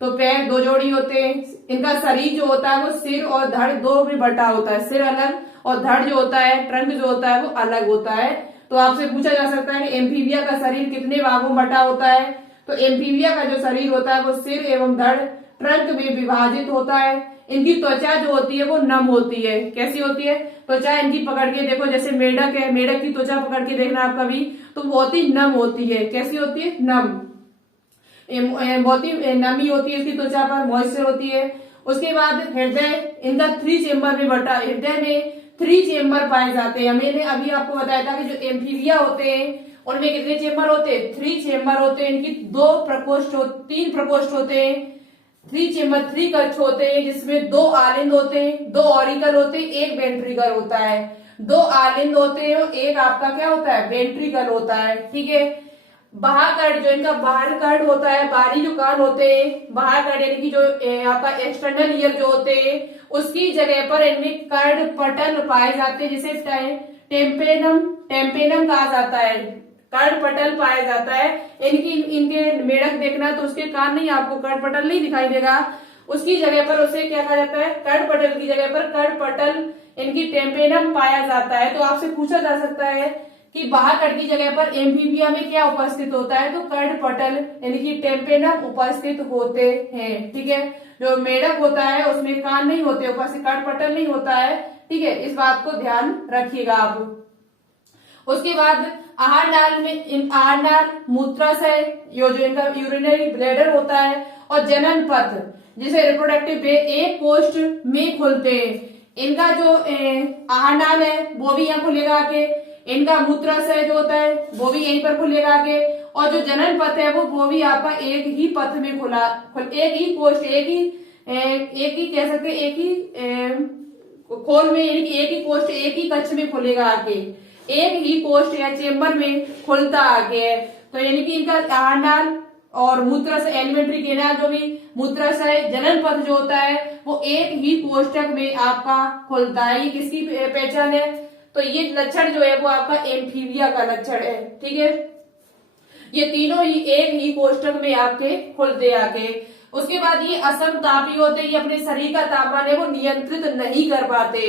तो पैर 2 जोड़ी होते हैं। इनका शरीर जो होता है वो सिर और धड़ 2 में बटा होता है, सिर अलग और धड़ जो होता है, ट्रंक जो होता है वो अलग होता है। तो आपसे पूछा जा सकता है कि एम्फीबिया का शरीर कितने भागों में बटा होता है, तो एम्फीबिया का जो शरीर होता है वो सिर एवं धड़ ट्रंक में विभाजित होता है। इनकी त्वचा जो होती है वो नम होती है। कैसी होती है त्वचा इनकी, पकड़ के देखो, जैसे मेढक है, मेढक की त्वचा पकड़ के देखना आप कभी, तो बहुत ही नम होती है। कैसी होती है, नम, बहुत ही नमी होती है इसकी त्वचा पर, मॉइस्चर होती है। उसके बाद हृदय इनका 3 चेम्बर में बटा, हृदय में 3 चेम्बर पाए जाते हैं। मैंने अभी आपको बताया था कि जो एम्फीबिया होते हैं उनमें कितने चेम्बर होते हैं, 3 चेम्बर होते हैं। इनकी 3 प्रकोष्ठ होते हैं, 3 चेम्बर, 3 कक्ष होते हैं, जिसमें 2 आलिंद होते हैं, 2 ऑरिकल होते हैं, 1 वेंट्रिकल होता है। 2 आलिंद होते हैं और 1 आपका क्या होता है, वेंट्रिकल होता है। ठीक है, बाहर जो इनका बाहर कर्ड होता है, बाहरी जो कान होते हैं, बाहर कर्ड यानी कि जो आपका एक्सटर्नल ईयर जो होते हैं उसकी जगह पर इनमें कर्ड पटल पाए जाते हैं, जिसे टेम्पेनम कहा जाता है। कर्ड पटल पाया जाता है। इनके मेढक देखना तो उसके कान नहीं, आपको कर्ड पटल नहीं दिखाई देगा, उसकी जगह पर उसे क्या कहा जाता है, कर्ड पटल की जगह पर कर्ड पटल इनकी टेम्पेनम पाया जाता है। तो आपसे पूछा जा सकता है कि बाहर कर्ड की जगह पर एम्फीबिया में क्या उपस्थित होता है, तो कर्ड पटल यानी कि टेम्पेनम उपस्थित होते हैं। ठीक है, जो मेढक होता है उसमें कान नहीं होते, उपस्थित कर्ड पटल नहीं होता है। ठीक है, इस बात को ध्यान रखिएगा आप। उसके बाद आहार नाल मूत्राशय, जो इनका यूरिनरी ब्लैडर होता है, और जनन पथ जिसे रिप्रोडक्टिव वे एक कोष्ठ में खुलते हैं। इनका जो आहार नाल है वो भी यहाँ खुलेगा आके, इनका मूत्राशय जो होता है वो भी यहीं पर खुलेगा आके, और जो जनन पथ है वो भी आपका एक ही पथ में एक ही कोष्ठ, एक ही कह सकते, एक ही खोल में, यानी कि एक ही कोष्ठ, एक ही कक्ष में खुलेगा आके, एक ही कोष्ठ या चेम्बर में खुलता आगे है। तो यानी कि इनका आहार नाल और मूत्राशय, एलिमेंट्री केनाल जो भी मूत्राशय, जनन पथ जो होता है वो एक ही कोष्ठक में आपका खुलता है। ये किसकी पहचान है, तो ये लक्षण जो है वो आपका एम्फीबिया का लक्षण है। ठीक है, ये तीनों ही एक ही कोष्ठक में आपके खुलते आके। उसके बाद ये असमतापी होते, ये अपने शरीर का तापमान है वो नियंत्रित नहीं कर पाते।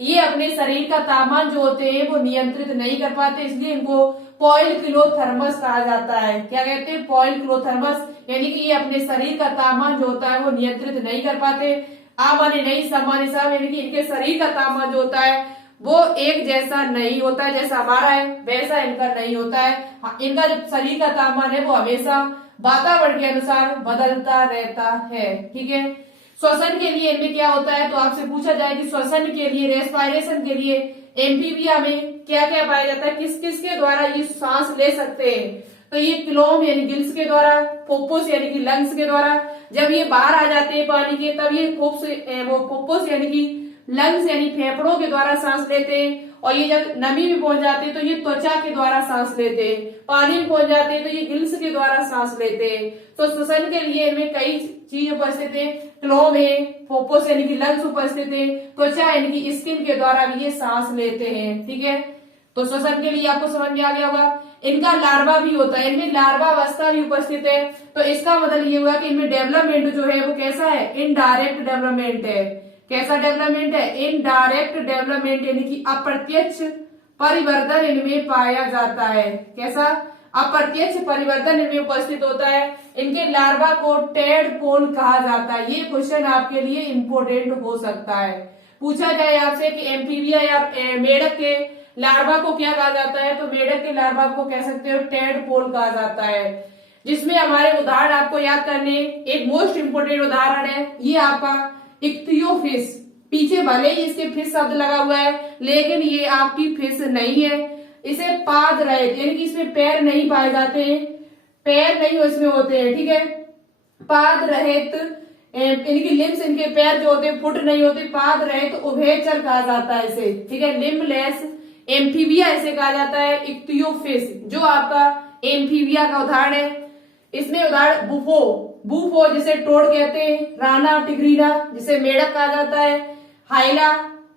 ये अपने शरीर का तापमान जो होते हैं वो नियंत्रित नहीं कर पाते, इसलिए इनको पॉइलक्लोथर्मस कहा जाता है। क्या कहते हैं, पॉइलक्लोथर्मस, यानी कि ये अपने शरीर का तापमान जो होता है वो नियंत्रित नहीं कर पाते। माने नहीं, सामान्य साहब, यानी कि इनके शरीर का तापमान जो होता है वो एक जैसा नहीं होता है, जैसा हमारा है वैसा इनका नहीं होता है। इनका जो शरीर का तापमान है वो हमेशा वातावरण के अनुसार बदलता रहता है। ठीक है, श्वसन के लिए इनमें क्या होता है, तो आपसे पूछा जाए कि श्वसन के लिए, रेस्पिरेशन के लिए एम्फीबिया में क्या क्या पाया जाता है, किस किस के द्वारा ये सांस ले सकते हैं। तो ये क्लोम यानी गिल्स के द्वारा, फोपोस यानी कि लंग्स के द्वारा। जब ये बाहर आ जाते हैं पानी के तब ये फोपोस यानी कि लंग्स यानी फेफड़ों के द्वारा सांस लेते हैं। और ये जब नमी में पहुंच जाते हैं तो ये त्वचा के द्वारा सांस लेते हैं। पानी में पहुंच जाते हैं तो ये गिल्स के द्वारा सांस लेते हैं। तो श्वसन के लिए इनमें कई चीज उपस्थित है, क्लोम है, फोपोस यानी कि लंग्स उपस्थित है, त्वचा यानी कि स्किन के द्वारा भी ये सांस लेते हैं। ठीक है, तो श्वसन के लिए आपको समझ में आ गया होगा। इनका लार्वा भी होता है, इनमें लार्वा अवस्था भी उपस्थित है। तो इसका मतलब ये हुआ कि इनमें डेवलपमेंट जो है वो कैसा है, इनडायरेक्ट डेवलपमेंट है। कैसा डेवलपमेंट है, इनडायरेक्ट डेवलपमेंट यानी कि अप्रत्यक्ष परिवर्तन इनमें पाया जाता है। कैसा, अप्रत्यक्ष परिवर्तन इनमें उपस्थित होता है। इनके लार्वा को टेडपोल कहा जाता है। ये क्वेश्चन आपके लिए इम्पोर्टेंट हो सकता है। पूछा जाए आपसे कि एम्फीबिया या मेढक के लार्वा को क्या कहा जाता है, तो मेढक के लार्वा को कह सकते हो टेडपोल कहा जाता है। जिसमें हमारे उदाहरण आपको याद करने, एक मोस्ट इंपोर्टेंट उदाहरण है ये आपका इक्तियोफिश। पीछे भले ही इसके फिश शब्द लगा हुआ है लेकिन ये आपकी फिश नहीं है। इसे पाद रहित यानी कि इसमें पैर नहीं पाए जाते हैं, पैर नहीं इसमें होते हैं। ठीक है, पाद रहित यानी कि लिम्स, इनके पैर जो होते हैं फुट नहीं होते, पाद रहित उभयचर कहा जाता है इसे। ठीक है, लिम्बलेस एम्फीबिया इसे कहा जाता है, इक्तियोफिश जो आपका एम्फीबिया का उदाहरण है। इसमें उदाहरण बुफो जिसे टोड कहते हैं, राना टिग्रीना जिसे मेढक कहा जाता है, हाइला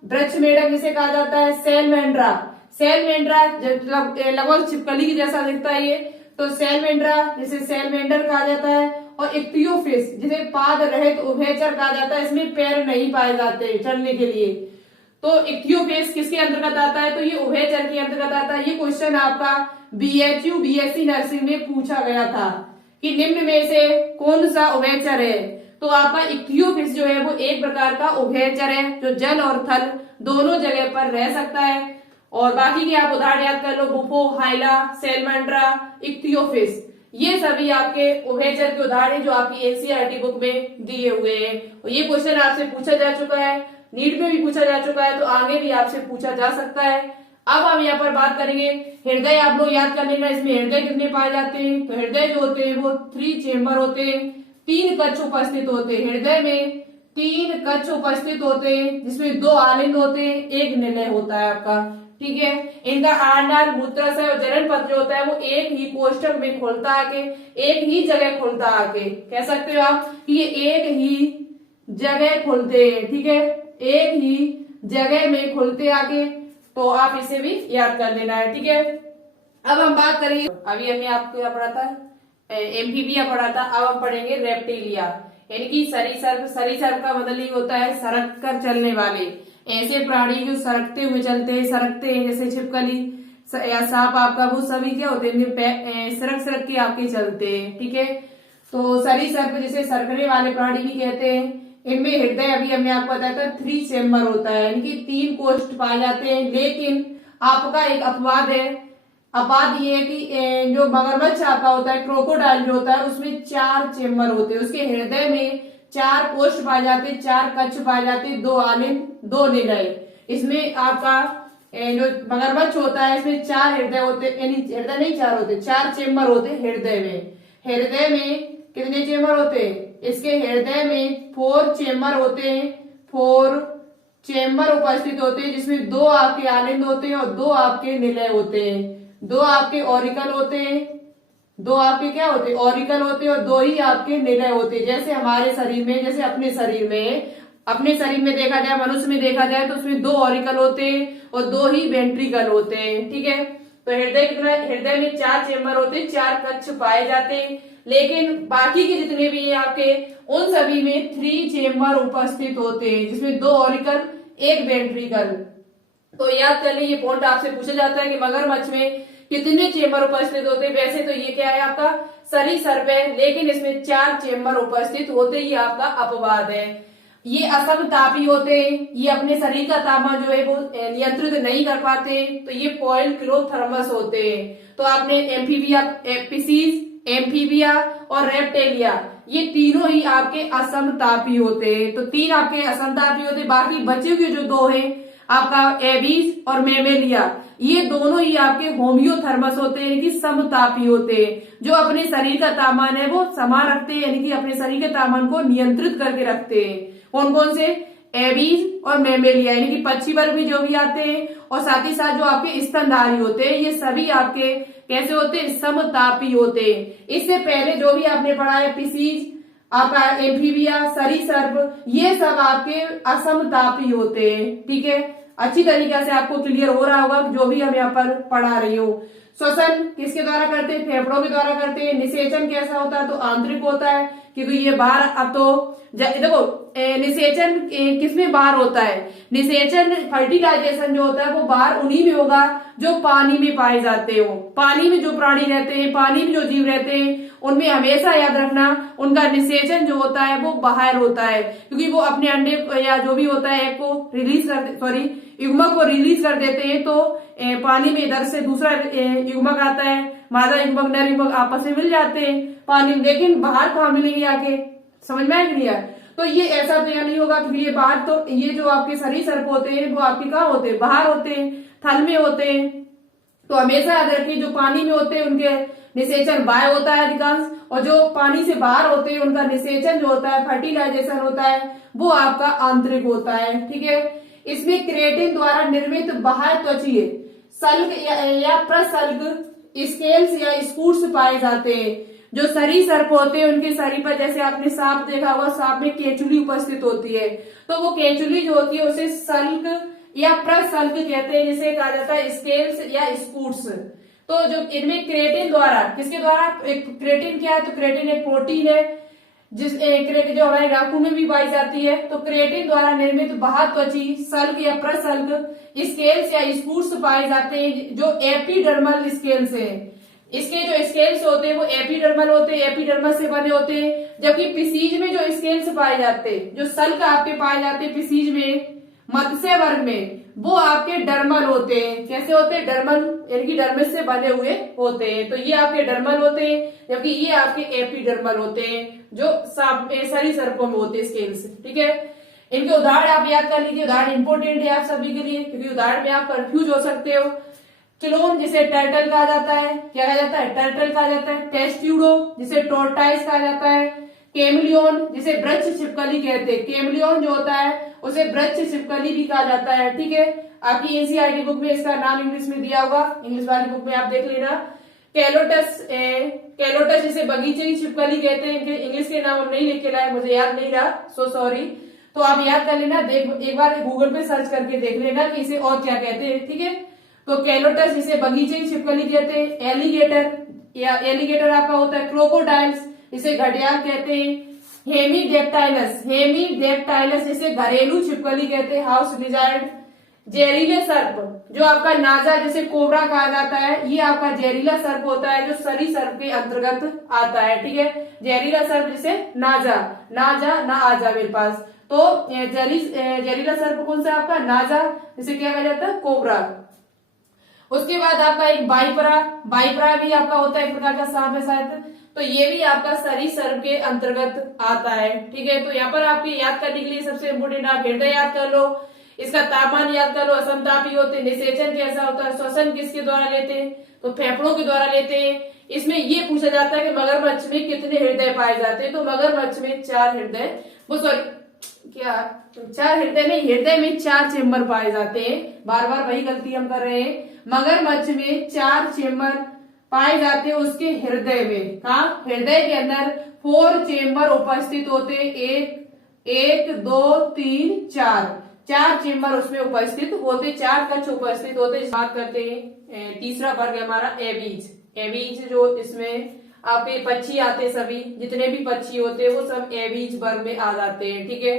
वृक्ष मेढक जिसे कहा जाता है, सेलमेंड्रा लगभग छिपकली की जैसा दिखता है ये, तो सेलमेंड्रा जिसे सेलमेंडर कहा जाता है, और इक्तियोफिश जिसे पाद रहित उभयचर कहा जाता है। इसमें पैर नहीं पाए जाते चलने के लिए। तो इक्तियोफिश किसके अंतर्गत आता है, तो ये उभयचर के अंतर्गत आता है। ये क्वेश्चन आपका BHU BSc नर्सिंग में पूछा गया था कि निम्न में से कौन सा उभयचर है, तो आपका इक्तियोफिश जो है वो एक प्रकार का उभयचर है जो जल और थल दोनों जगह पर रह सकता है। और बाकी के आप उदाहरण याद कर लो, बुफो, हाइला, सेलमेंड्रा, इक्तियोफिश, ये सभी आपके उभयचर के उदाहरण जो आपकी NCERT बुक में दिए हुए हैं। और ये क्वेश्चन आपसे पूछा जा चुका है, नीट में भी पूछा जा चुका है, तो आगे भी आपसे पूछा जा सकता है। अब हम यहाँ पर बात करेंगे हृदय। आप लोग याद कर लेना, इसमें हृदय कितने पाए जाते हैं, तो हृदय जो होते हैं वो 3 चेम्बर होते हैं, 3 कक्ष उपस्थित होते हैं। हृदय में 3 कक्ष उपस्थित होते हैं जिसमें 2 आलिंद होते हैं, 1 निलय होता है आपका। ठीक है, इनका आरनाल, मूत्राशय और जनन पथ जो होता है वो एक ही कोष्ठक में खुलता आके, एक ही जगह खुलता आके, कह सकते हो आप कि ये एक ही जगह खुलते हैं। ठीक है, एक ही जगह में खुलते आके, तो आप इसे भी याद कर लेना है। ठीक है, अब हम बात करेंगे, अभी हमने आपको क्या पढ़ा था, एम्फीबिया पढ़ा था। अब हम पढ़ेंगे रेप्टिलिया यानी कि सरीसृप। सरीसृप का मतलब ही होता है सरक कर चलने वाले, ऐसे प्राणी जो सरकते हुए चलते हैं, सरकते हैं, जैसे छिपकली या सांप आपका, वो सभी क्या होते हैं, सरक सरक के आपके चलते हैं। ठीक है, तो सरीसृप जिसे सरकने वाले प्राणी भी कहते हैं। इनमें हृदय अभी हमने आपको बताया था 3 चेम्बर होता है यानी कि 3 कोष्ठ पाए जाते हैं। लेकिन आपका एक अपवाद है, अपवाद ये है कि जो मगरमच्छ आपका होता है, क्रोकोडाइल जो होता है, उसमें 4 चेम्बर होते हैं। उसके हृदय में 4 कोष्ठ पाए जाते हैं, 4 कक्ष पाए जाते हैं, 2 आलिंद, 2 निलय। इसमें आपका जो मगरमच्छ होता है इसमें 4 हृदय होते, यानी हृदय नहीं 4 होते, 4 चेम्बर होते हृदय में। हृदय में कितने चेम्बर होते हैं, इसके हृदय में 4 चेम्बर होते हैं, 4 चेम्बर उपस्थित होते हैं जिसमें 2 आपके आलिंद होते हैं और 2 आपके निलय होते हैं, 2 आपके ऑरिकल होते हैं, 2 आपके क्या होते हैं, ऑरिकल होते हैं, और 2 ही आपके निलय होते हैं। जैसे हमारे शरीर में, जैसे अपने शरीर में देखा जाए, मनुष्य में देखा जाए तो उसमें 2 ऑरिकल होते हैं और 2 ही वेंट्रिकल होते हैं। ठीक है, तो हृदय में 4 चेम्बर होते हैं, 4 कक्ष पाए जाते हैं। लेकिन बाकी के जितने भी हैं आपके, उन सभी में 3 चेम्बर उपस्थित होते हैं जिसमें 2 ऑरिकल, 1 वेंट्रिकल। तो याद कर लीजिए, ये पॉइंट आपसे पूछा जाता है कि मगरमच्छ में कितने चेम्बर उपस्थित होते हैं। वैसे तो ये क्या है आपका सरीसृप है, लेकिन इसमें 4 चेम्बर उपस्थित होते ही आपका अपवाद है। ये असमतापी होते हैं, ये अपने शरीर का तापमान जो है वो नियंत्रित नहीं कर पाते, तो ये पॉइल क्लोथर्मस होते हैं। तो आपने एम्फीबिया स्पीसीज एम्फीबिया और रेप्टेलिया, ये तीनों ही आपके असमतापी होते हैं। तो 3 आपके असमतापी होते हैं, बाकी बचे हुए जो 2 हैं आपका एबीज और मेमेलिया, ये दोनों ही आपके होम्योथर्मस होते हैं, यानी कि समतापी होते हैं, जो अपने शरीर का तापमान है वो समान रखते हैं, यानी कि अपने शरीर के तापमान को नियंत्रित करके रखते हैं। कौन कौन से? एबीज और मेमेलिया, यानी कि पक्षी वर्ग में जो भी आते हैं, और साथ ही साथ जो आपके स्तनधारी होते हैं, ये सभी आपके कैसे होते हैं? समतापी होते हैं। इससे पहले जो भी आपने पढ़ा है पिसीज, आपका एम्फीबिया, सरीसर्प, ये सब आपके असमतापी होते हैं। ठीक है, अच्छी तरीके से आपको क्लियर हो रहा होगा जो भी हम यहाँ पर पढ़ा रही हूँ। श्वसन किसके द्वारा करते हैं? फेफड़ों के द्वारा करते हैं। निषेचन कैसा होता है? तो आंतरिक होता है, क्योंकि ये बाहर, अब तो देखो निषेचन किसमें बाहर होता है? निषेचन फर्टिलाइजेशन जो होता है वो बाहर उन्हीं में होगा जो पानी में पाए जाते हो। पानी में जो प्राणी रहते हैं, पानी में जो जीव रहते हैं, उनमें हमेशा याद रखना उनका निषेचन जो होता है वो बाहर होता है, क्योंकि वो अपने अंडे या जो भी होता है को रिलीज कर युग्मक को रिलीज कर देते हैं। तो पानी में इधर से दूसरा युग्मक आता है, मादा युग्मक नर युग्मक आपस में मिल जाते हैं पानी में, लेकिन बाहर कहाँ मिलेंगे आके? समझ में आएगी यार? तो ये ऐसा तो नहीं होगा, क्योंकि ये बाहर, तो ये जो आपके सरीसृप होते हैं वो आपके कहाँ होते हैं? बाहर होते हैं, थल में होते हैं। तो हमेशा याद रखिए जो पानी में होते हैं उनके निषेचन बाह्य होता है अधिकांश, और जो पानी से बाहर होते हैं उनका निषेचन जो होता है, फर्टिलाइजेशन होता है, वो आपका आंतरिक होता है। ठीक है, इसमें क्रेटिन द्वारा निर्मित बाह्य त्वचीय सल्ग या प्रसल्ग स्केल्स या स्कूट्स पाए जाते हैं। जो सरीसृप होते हैं उनके शरीर पर, जैसे आपने सांप देखा होगा, सांप में केचुली उपस्थित होती है, तो वो केचुली जो होती है उसे सल्ग या प्रसल्ग कहते हैं, जिसे कहा जाता है स्केल्स या स्कूट्स। तो जो इनमें क्रेटिन द्वारा, किसके द्वारा? क्रेटिन क्या है? तो क्रेटिन एक प्रोटीन है जिस क्रेटिन जो हमारे नाखून में भी पाई जाती है। तो क्रेटिन द्वारा निर्मित बाह्य त्वची सल्ग या प्रसल्ग स्केल्स या स्कूट्स पाए जाते हैं, जो एपिडर्मल स्केल्स हैं। इसके जो स्केल्स होते हैं वो एपिडर्मल होते हैं, एपिडर्मल से बने होते हैं, जबकि पिसीज में जो स्केल्स पाए जाते हैं, जो सल्ग आपके पाए जाते हैं पिसीज में, मत्स्य वर्ग में, वो आपके डर्मल होते हैं। कैसे होते हैं? डर्मल, यानी कि डर्मिस से बने हुए होते हैं। तो ये आपके डर्मल होते हैं, जबकि ये आपके एपिडर्मल होते हैं, जो सरीसृपों में होते हैं स्केल्स। ठीक है, इनके उदाहरण आप याद कर लीजिए, उदाहरण इंपोर्टेंट है आप सभी के लिए, क्योंकि उदाहरण में आप कंफ्यूज हो सकते हो। क्लोन जिसे टर्टल कहा जाता है, क्या कहा जाता है? टर्टल कहा जाता है। टेस्ट्यूडो जिसे टोर्टाइस कहा जाता है। केमलियन जिसे वृक्ष छिपकली कहते हैं, केमलियन जो होता है उसे वृक्ष छिपकली भी कहा जाता है। ठीक है, आपकी एनसीईआरटी बुक में इसका नाम इंग्लिश में दिया होगा, इंग्लिश वाली बुक में आप देख लेना। कैलोटस, कैलोटस जिसे बगीचे की छिपकली कहते हैं, इनके इंग्लिश के नाम हम नहीं लिख के लाए, मुझे याद नहीं रहा, सो सॉरी। तो आप याद कर लेना, एक बार गूगल पे सर्च करके देख लेना कि इसे और क्या कहते हैं। ठीक है, तो कैलोटस जिसे बगीचे की छिपकली कहते हैं। एलिगेटर, या एलिगेटर आपका होता है। क्रोकोडाइल्स जिसे घड़ियाल कहते हैं। हेमीडेप्टाइलस, हेमीडेप्टाइलस जिसे घरेलू छिपकली कहते हैं, हाउस लिजर्ड। जहरीले सर्प जो आपका नाजा जिसे कोबरा कहा जाता है, ये आपका जहरीला सर्प होता है जो सरीसृप के अंतर्गत आता है। ठीक है, जहरीला सर्प जिसे नाजा, नाजा ना आजा मेरे पास, तो जहरीला सर्प कौन सा? आपका नाजा, जिसे क्या कहा जाता है? कोबरा। उसके बाद आपका एक बाइपरा, बाइपरा भी आपका होता है, एक प्रकार का सांप है शायद, तो ये भी आपका सरीसृप के अंतर्गत आता है। ठीक है, तो यहाँ पर आपके याद करने के लिए सबसे इम्पोर्टेंट आप हृदय याद कर लो, इसका तापमान याद कर लो, असमतापी होते हैं, निषेचन कैसा होता है, श्वसन किसके द्वारा लेते हैं? तो फेफड़ों के द्वारा लेते हैं। इसमें ये पूछा जाता है कि मगरमच्छ में कितने हृदय पाए जाते हैं? तो मगरमच्छ में 4 हृदय, वो सॉरी क्या 4 हृदय नहीं, हृदय में 4 चेम्बर पाए जाते हैं। बार बार वही गलती हम कर रहे हैं। मगरमच्छ में 4 चेम्बर पाए जाते हैं उसके हृदय में। कहा? हृदय के अंदर 4 चेम्बर उपस्थित होते हैं। 1 2 3 4 चेम्बर उसमें उपस्थित होते, 4 कक्ष उपस्थित होते। बात करते हैं तीसरा वर्ग है हमारा एबीज। एबीज जो इसमें आपके पक्षी आते, सभी जितने भी पक्षी होते हैं वो सब एबीज वर्ग में आ जाते हैं। ठीक है,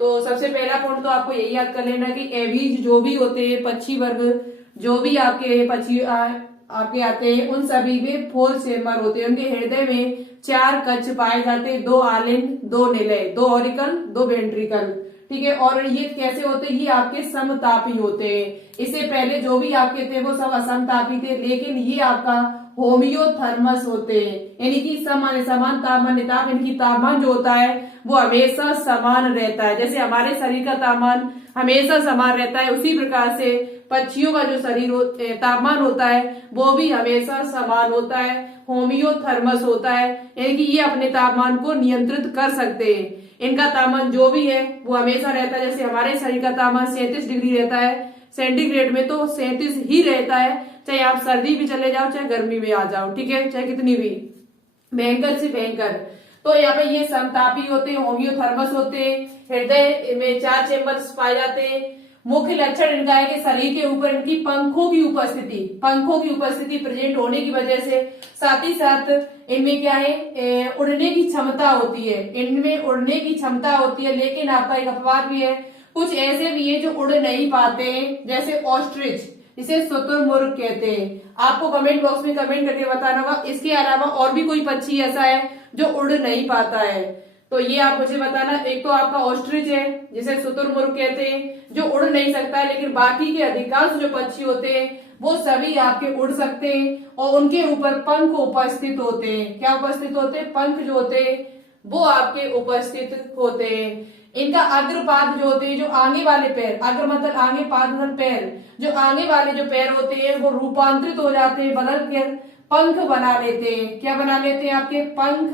तो सबसे पहला पॉइंट तो आपको यही याद कर लेना कि एबीज जो भी होते हैं, पक्षी वर्ग जो भी आपके पक्षी आपके आते हैं, उन सभी में 4 चेम्बर होते हैं। उनके हृदय में 4 कक्ष पाए जाते हैं, 2 आलिंद, 2 निलय, 2 ऑरिकल, 2 वेंट्रिकल। ठीक है, और ये कैसे होते हैं? ये आपके समतापी होते हैं। इससे पहले जो भी आपके थे वो सब असमतापी थे, लेकिन ये आपका होमियोथर्मस होते हैं, यानी कि समान तापमान इनकी तापमान जो होता है वो हमेशा समान रहता है। जैसे हमारे शरीर का तापमान हमेशा समान रहता है, उसी प्रकार से पक्षियों का जो शरीर तापमान होता है वो भी हमेशा समान होता है, होमियोथर्मस होता है, यानी कि ये अपने तापमान को नियंत्रित कर सकते हैं। इनका तापमान जो भी है वो हमेशा रहता है। जैसे हमारे शरीर का तापमान 37 डिग्री रहता है सेंटीग्रेड में, तो 37 ही रहता है, चाहे आप सर्दी भी चले जाओ चाहे गर्मी में आ जाओ, ठीक है, चाहे कितनी भी भयंकर से भयंकर। तो यहाँ पे ये समतापी होते हैं, होमियोथर्मस होते हैं। हृदय में 4 चेम्बर्स पाए जाते हैं। मुख्य लक्षण इनका है कि शरीर के ऊपर इनकी पंखों की उपस्थिति प्रेजेंट होने की वजह से साथ ही साथ इनमें क्या है, उड़ने की क्षमता होती है, इनमें उड़ने की क्षमता होती है। लेकिन आपका एक अपवाद भी है, कुछ ऐसे भी है जो उड़ नहीं पाते हैं, जैसे ऑस्ट्रिच, इसे शुतुरमुर्ग कहते हैं। आपको कमेंट बॉक्स में कमेंट करके बताना होगा इसके अलावा और भी कोई पक्षी ऐसा है जो उड़ नहीं पाता है, तो ये आप मुझे बताना। एक तो आपका ऑस्ट्रिच है जिसे शुतुरमुर्ग कहते हैं, जो उड़ नहीं सकता है, लेकिन बाकी के अधिकांश जो पक्षी होते हैं वो सभी आपके उड़ सकते हैं और उनके ऊपर पंख उपस्थित होते हैं। क्या उपस्थित होते हैं? पंख जो होते हैं वो आपके उपस्थित होते हैं। इनका अग्रपाद जो होते हैं, जो आगे वाले पैर, अग्र मतलब आगे, पाद मतलब पैर, जो आगे वाले जो पैर होते हैं वो रूपांतरित हो जाते हैं, बदल कर पंख बना लेते हैं। क्या बना लेते हैं? आपके पंख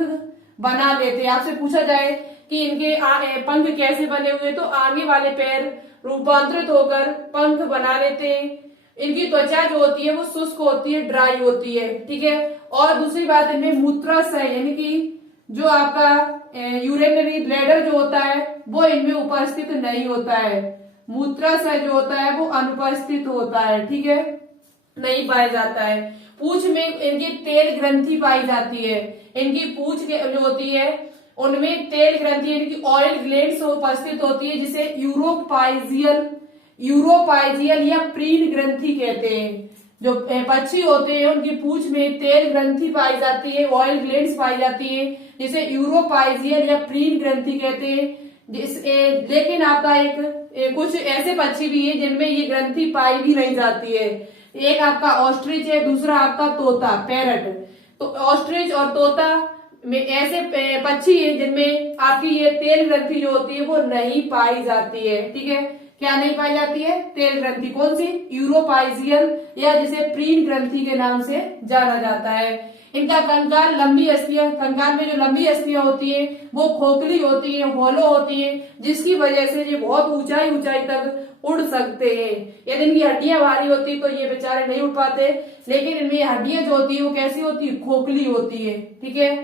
बना लेते हैं। आपसे पूछा जाए कि इनके पंख कैसे बने हुए, तो आगे वाले पैर रूपांतरित होकर पंख बना लेते हैं। इनकी त्वचा जो होती है वो शुष्क होती है, ड्राई होती है, ठीक है। और दूसरी बात, इनमें मूत्राशय यानी कि जो आपका यूरिनरी ब्लैडर जो होता है वो इनमें उपस्थित नहीं होता है। मूत्राशय जो होता है वो अनुपस्थित होता है, ठीक है, नहीं पाया जाता है। पूंछ में इनकी तेल ग्रंथि पाई जाती है। इनकी पूंछ जो होती है उनमें तेल ग्रंथि यानी कि ऑयल ग्लैंड्स उपस्थित होती है, जिसे यूरोपाइजियल या प्रीन ग्रंथि कहते हैं। जो पक्षी होते हैं उनकी पूंछ में तेल ग्रंथि पाई जाती है, ऑयल ग्लैंड्स पाई जाती है, जिसे यूरोपाइजियल या प्रीन ग्रंथि कहते हैं। लेकिन आपका एक कुछ ऐसे पक्षी भी है जिनमें ये ग्रंथि पाई भी नहीं जाती है। एक आपका ऑस्ट्रिच है, दूसरा आपका तोता, पैरट। तो ऑस्ट्रिच और तोता में ऐसे पक्षी है जिनमें आपकी ये तेल ग्रंथि जो होती है वो नहीं पाई जाती है, ठीक है। क्या नहीं पाई जाती है? तेल ग्रंथि। कौन सी? यूरोपाइजियल या जिसे प्रीन ग्रंथि के नाम से जाना जाता है। इनका कंकाल, लंबी अस्थियां, कंकाल में जो लंबी अस्थियां होती है वो खोखली होती है, होलो होती है, जिसकी वजह से ये बहुत ऊंचाई तक उड़ सकते हैं। यदि इनकी हड्डियां भारी होती तो ये बेचारे नहीं उड़ पाते, लेकिन इनमें हड्डियां जो होती है वो कैसी होती है? खोखली होती है, ठीक है।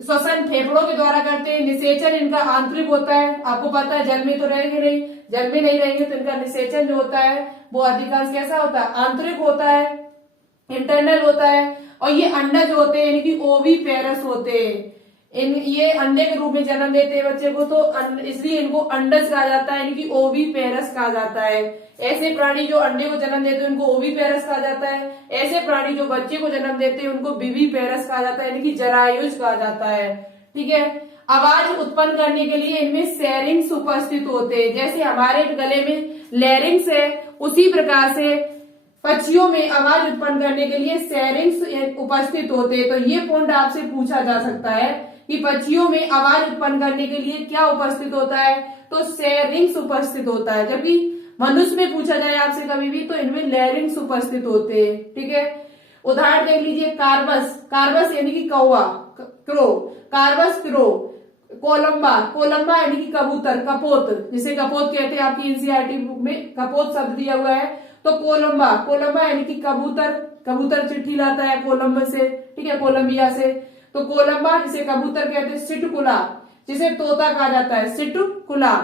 श्वसन फेफड़ों के द्वारा करते हैं। निषेचन इनका आंतरिक होता है। आपको पता है जल में तो रहेंगे नहीं, जल में नहीं रहेंगे तो इनका निषेचन जो होता है वो अधिकांश कैसा होता है? आंतरिक होता है, इंटरनल होता है। और ये अंडा जो होते हैं यानी कि ओविपेरस होते हैं। ये अंडे के रूप में जन्म देते हैं बच्चे को, तो इसलिए इनको अंडज कहा जाता है, यानी कि ओविपेरस कहा जाता है। ऐसे प्राणी जो अंडे को जन्म देते हैं उनको ओविपेरस कहा जाता है। ऐसे प्राणी जो बच्चे को जन्म देते हैं उनको विविपेरस कहा जाता है, यानी कि जरायुज कहा जाता है, ठीक है। आवाज उत्पन्न करने के लिए इनमें सेरिंग्स उपस्थित होते हैं। जैसे हमारे गले में लैरिंग्स है, उसी प्रकार से पक्षियों में आवाज उत्पन्न करने के लिए सेरिंग्स उपस्थित होते हैं। तो ये पॉइंट आपसे पूछा जा सकता है कि पक्षियों में आवाज उत्पन्न करने के लिए क्या उपस्थित होता है, तो सेरिंग्स उपस्थित होता है। जबकि मनुष्य में पूछा जाए आपसे कभी भी तो इनमें लैरिंग्स उपस्थित होते हैं, ठीक है। उदाहरण देख लीजिए, कार्बस यानी कि कौवा, क्रो, कार्बस क्रो। कोलंबा यानी कि कबूतर, कपोत, जिसे कपोत कहते हैं, आपकी एनसीईआरटी बुक में कपोत शब्द दिया हुआ है। तो कोलंबा यानी कि कबूतर चिट्ठी लाता है कोलंबस से, ठीक है, कोलंबिया से। तो कोलंबा जिसे कबूतर कहते हैं। सिटकुला जिसे तोता कहा जाता है, सिटकुला,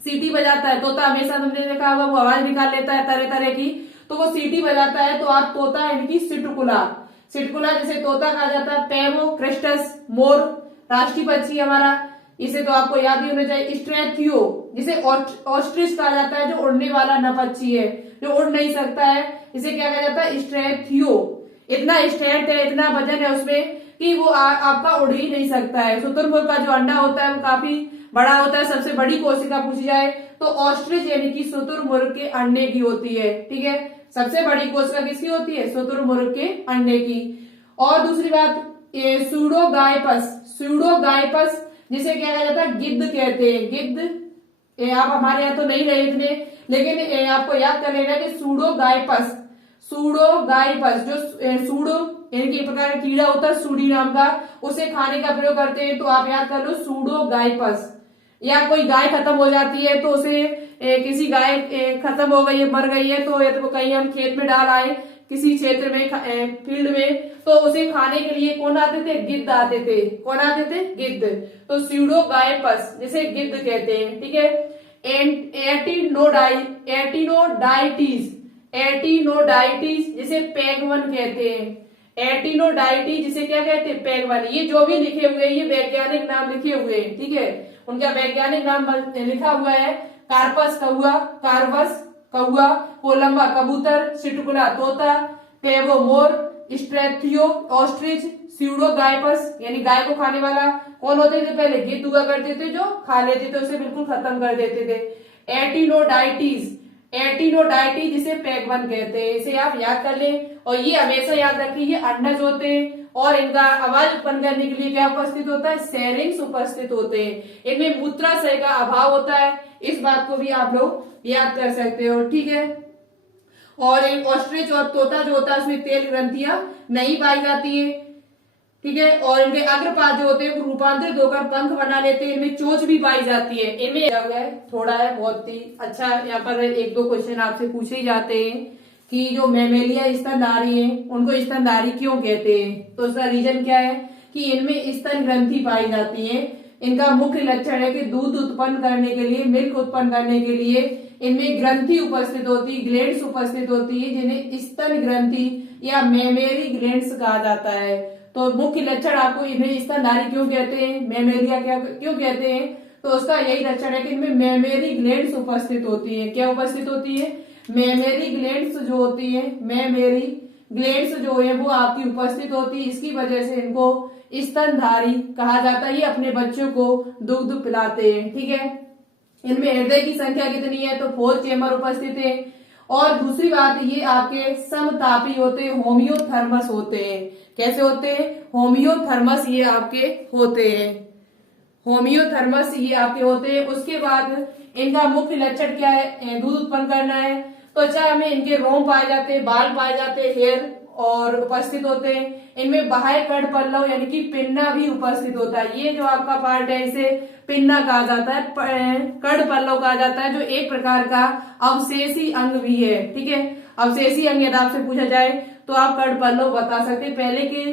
सीटी बजाता है तोता, हमेशा तुमने देखा होगा वो आवाज निकाल लेता है तरह तरह की, तो वो सीटी बजाता है, तो आप तोता यानी कि सिटकुला जिसे तोता कहा जाता है। पेमो क्रिस्टस, मोर, राष्ट्रीय पक्षी हमारा, इसे तो आपको याद ही होना चाहिए। स्ट्रेथियो जिसे ऑस्ट्रिच कहा जाता है, जो उड़ने वाला न पक्षी है, जो उड़ नहीं सकता है, इसे क्या कहा जाता है? स्ट्रेथियो। इतना स्ट्रेंथ है, इतना वजन है उसमें कि वो आपका उड़ ही नहीं सकता है। शुतुरमुर्ग का जो अंडा होता है वो काफी बड़ा होता है। सबसे बड़ी कोशिका पूछी जाए तो ऑस्ट्रिच यानी कि शुतुरमुर्ग के अंडे की होती है, ठीक है। सबसे बड़ी कोशिका किसकी होती है? शुतुरमुर्ग के अंडे की। और दूसरी बात, सूडोगाइपस जिसे क्या कहा जाता है? गिद्ध कहते हैं। गिद्ध आप हमारे यहाँ तो नहीं रहे इतने, लेकिन आपको याद कर लेना कि सूडोगाइपस जो सूडो यानी कि एक प्रकार का कीड़ा होता है सूडी नाम का, उसे खाने का प्रयोग करते हैं। तो आप याद कर लो सूडोगाइपस। या कोई गाय खत्म हो जाती है तो उसे किसी गाय खत्म हो गई है, मर गई है, तो या तो कहीं हम खेत में डाल आए किसी क्षेत्र में, फील्ड में, तो उसे खाने के लिए कौन आते थे? गिद्ध आते थे। कौन आते थे? गिद्ध। तो सूडोगाइपस जिसे गिद्ध कहते हैं, ठीक है। एटिनोडाइटिस जिसे पैगवन कहते हैं। एटिनोडाइटिस जिसे क्या कहते हैं? पैगवन। ये जो भी लिखे हुए हैं ये वैज्ञानिक नाम लिखे हुए हैं, ठीक है। उनका वैज्ञानिक नाम लिखा हुआ है कार्पस कौआ, कार्वस कौआ, कोलंबा कबूतर, सिटकुला तोता, पेवो मोर, स्ट्रेथियो ऑस्ट्रिच, सूडोगाइपस यानी गाय को खाने वाला कौन होते थे? पहले गिद्ध हुआ करते थे जो खा लेते थे, उसे बिल्कुल खत्म कर देते थे। एटिनोडाइटिस जिसे पैगवन कहते हैं, इसे आप याद कर लें। और ये हमेशा याद रखिए, ये अंडज होते हैं और इनका आवाज उत्पन्न करने के लिए क्या उपस्थित होता है? सेरिंग्स उपस्थित होते हैं। इनमें मूत्राशय का अभाव होता है, इस बात को भी आप लोग याद कर सकते हो, ठीक है। और एक ऑस्ट्रिच और तोता जो होता है उसमें तेल ग्रंथियां नहीं पाई जाती है, ठीक है। और इनके अग्रपाद जो होते हैं वो रूपांतरित होकर पंख बना लेते हैं। इनमें चोंच भी पाई जाती है। इनमें थोड़ा है, बहुत ही अच्छा। यहाँ पर एक दो क्वेश्चन आपसे पूछे ही जाते हैं कि जो मैमेलिया स्तनधारी है उनको स्तनधारी क्यों कहते हैं? तो उसका रीजन क्या है कि इनमें स्तन ग्रंथि पाई जाती है। इनका मुख्य लक्षण है कि दूध उत्पन्न करने के लिए, मिल्क उत्पन्न करने के लिए इनमें ग्रंथि उपस्थित होती, ग्लैंड्स उपस्थित होती है, जिन्हें स्तन ग्रंथि या मेमेरी ग्लैंड्स कहा जाता है। तो मुख्य लक्षण आपको इन्हें स्तनधारी क्यों कहते हैं, मैमेलिया क्यों कहते हैं? तो उसका यही लक्षण है कि इनमें मेमेरी ग्लैंड्स उपस्थित होती है। क्या उपस्थित होती है? मेमेरी ग्लैंड्स जो होती है, मेमेरी ग्लैंड्स जो है वो आपकी उपस्थित होती है। इसकी वजह से इनको स्तनधारी कहा जाता है। ये अपने बच्चों को दुग्ध पिलाते हैं, ठीक है। इनमें हृदय की संख्या कितनी है? तो 4 चेम्बर उपस्थित है। और दूसरी बात, ये आपके समतापी होते हैं, होमियोथर्मस होते हैं। कैसे होते हैं? होमियोथर्मस ये आपके होते हैं, होमियोथर्मस ये आपके होते हैं। उसके बाद इनका मुख्य लक्षण क्या है? दूध उत्पन्न करना है। त्वचा में इनके रोम पाए जाते हैं, बाल पाए जाते हैं, हेयर और उपस्थित होते हैं। इनमें बाह्य कर्ण पल्लव यानी कि पिन्ना भी उपस्थित होता है। ये जो आपका पार्ट है इसे पिन्ना कहा जाता है, कर्ण पल्लव कहा जाता है, जो एक प्रकार का अवशेषी अंग भी है, ठीक है। अवशेषी अंग यदि आपसे पूछा जाए तो आप कर्ण पल्लव बता सकते हैं। पहले के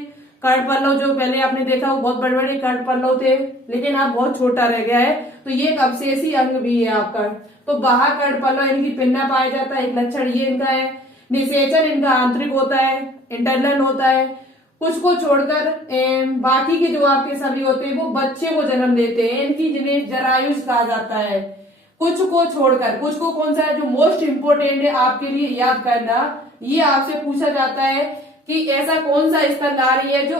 कर्ण पल्लव जो पहले आपने देखा वो बहुत बड़े बड़े कर्ण पल्लव थे, लेकिन आप बहुत छोटा रह गया है, तो ये एक अवशेषी अंग भी है आपका। तो बाह्य कर्ण पल्लव यानी कि पिन्ना पाया जाता है, एक लक्षण ये इनका है। निषेचन इनका आंतरिक होता है, इंटरनल होता है। कुछ को छोड़कर बाकी के जो आपके सभी होते हैं वो बच्चे को जन्म देते हैं, इनकी जिन्हें जरायुष कहा जाता है। कुछ को छोड़कर, कुछ को कौन सा है जो मोस्ट इंपोर्टेंट है आपके लिए याद करना, ये आपसे पूछा जाता है कि ऐसा कौन सा स्तनधारी है जो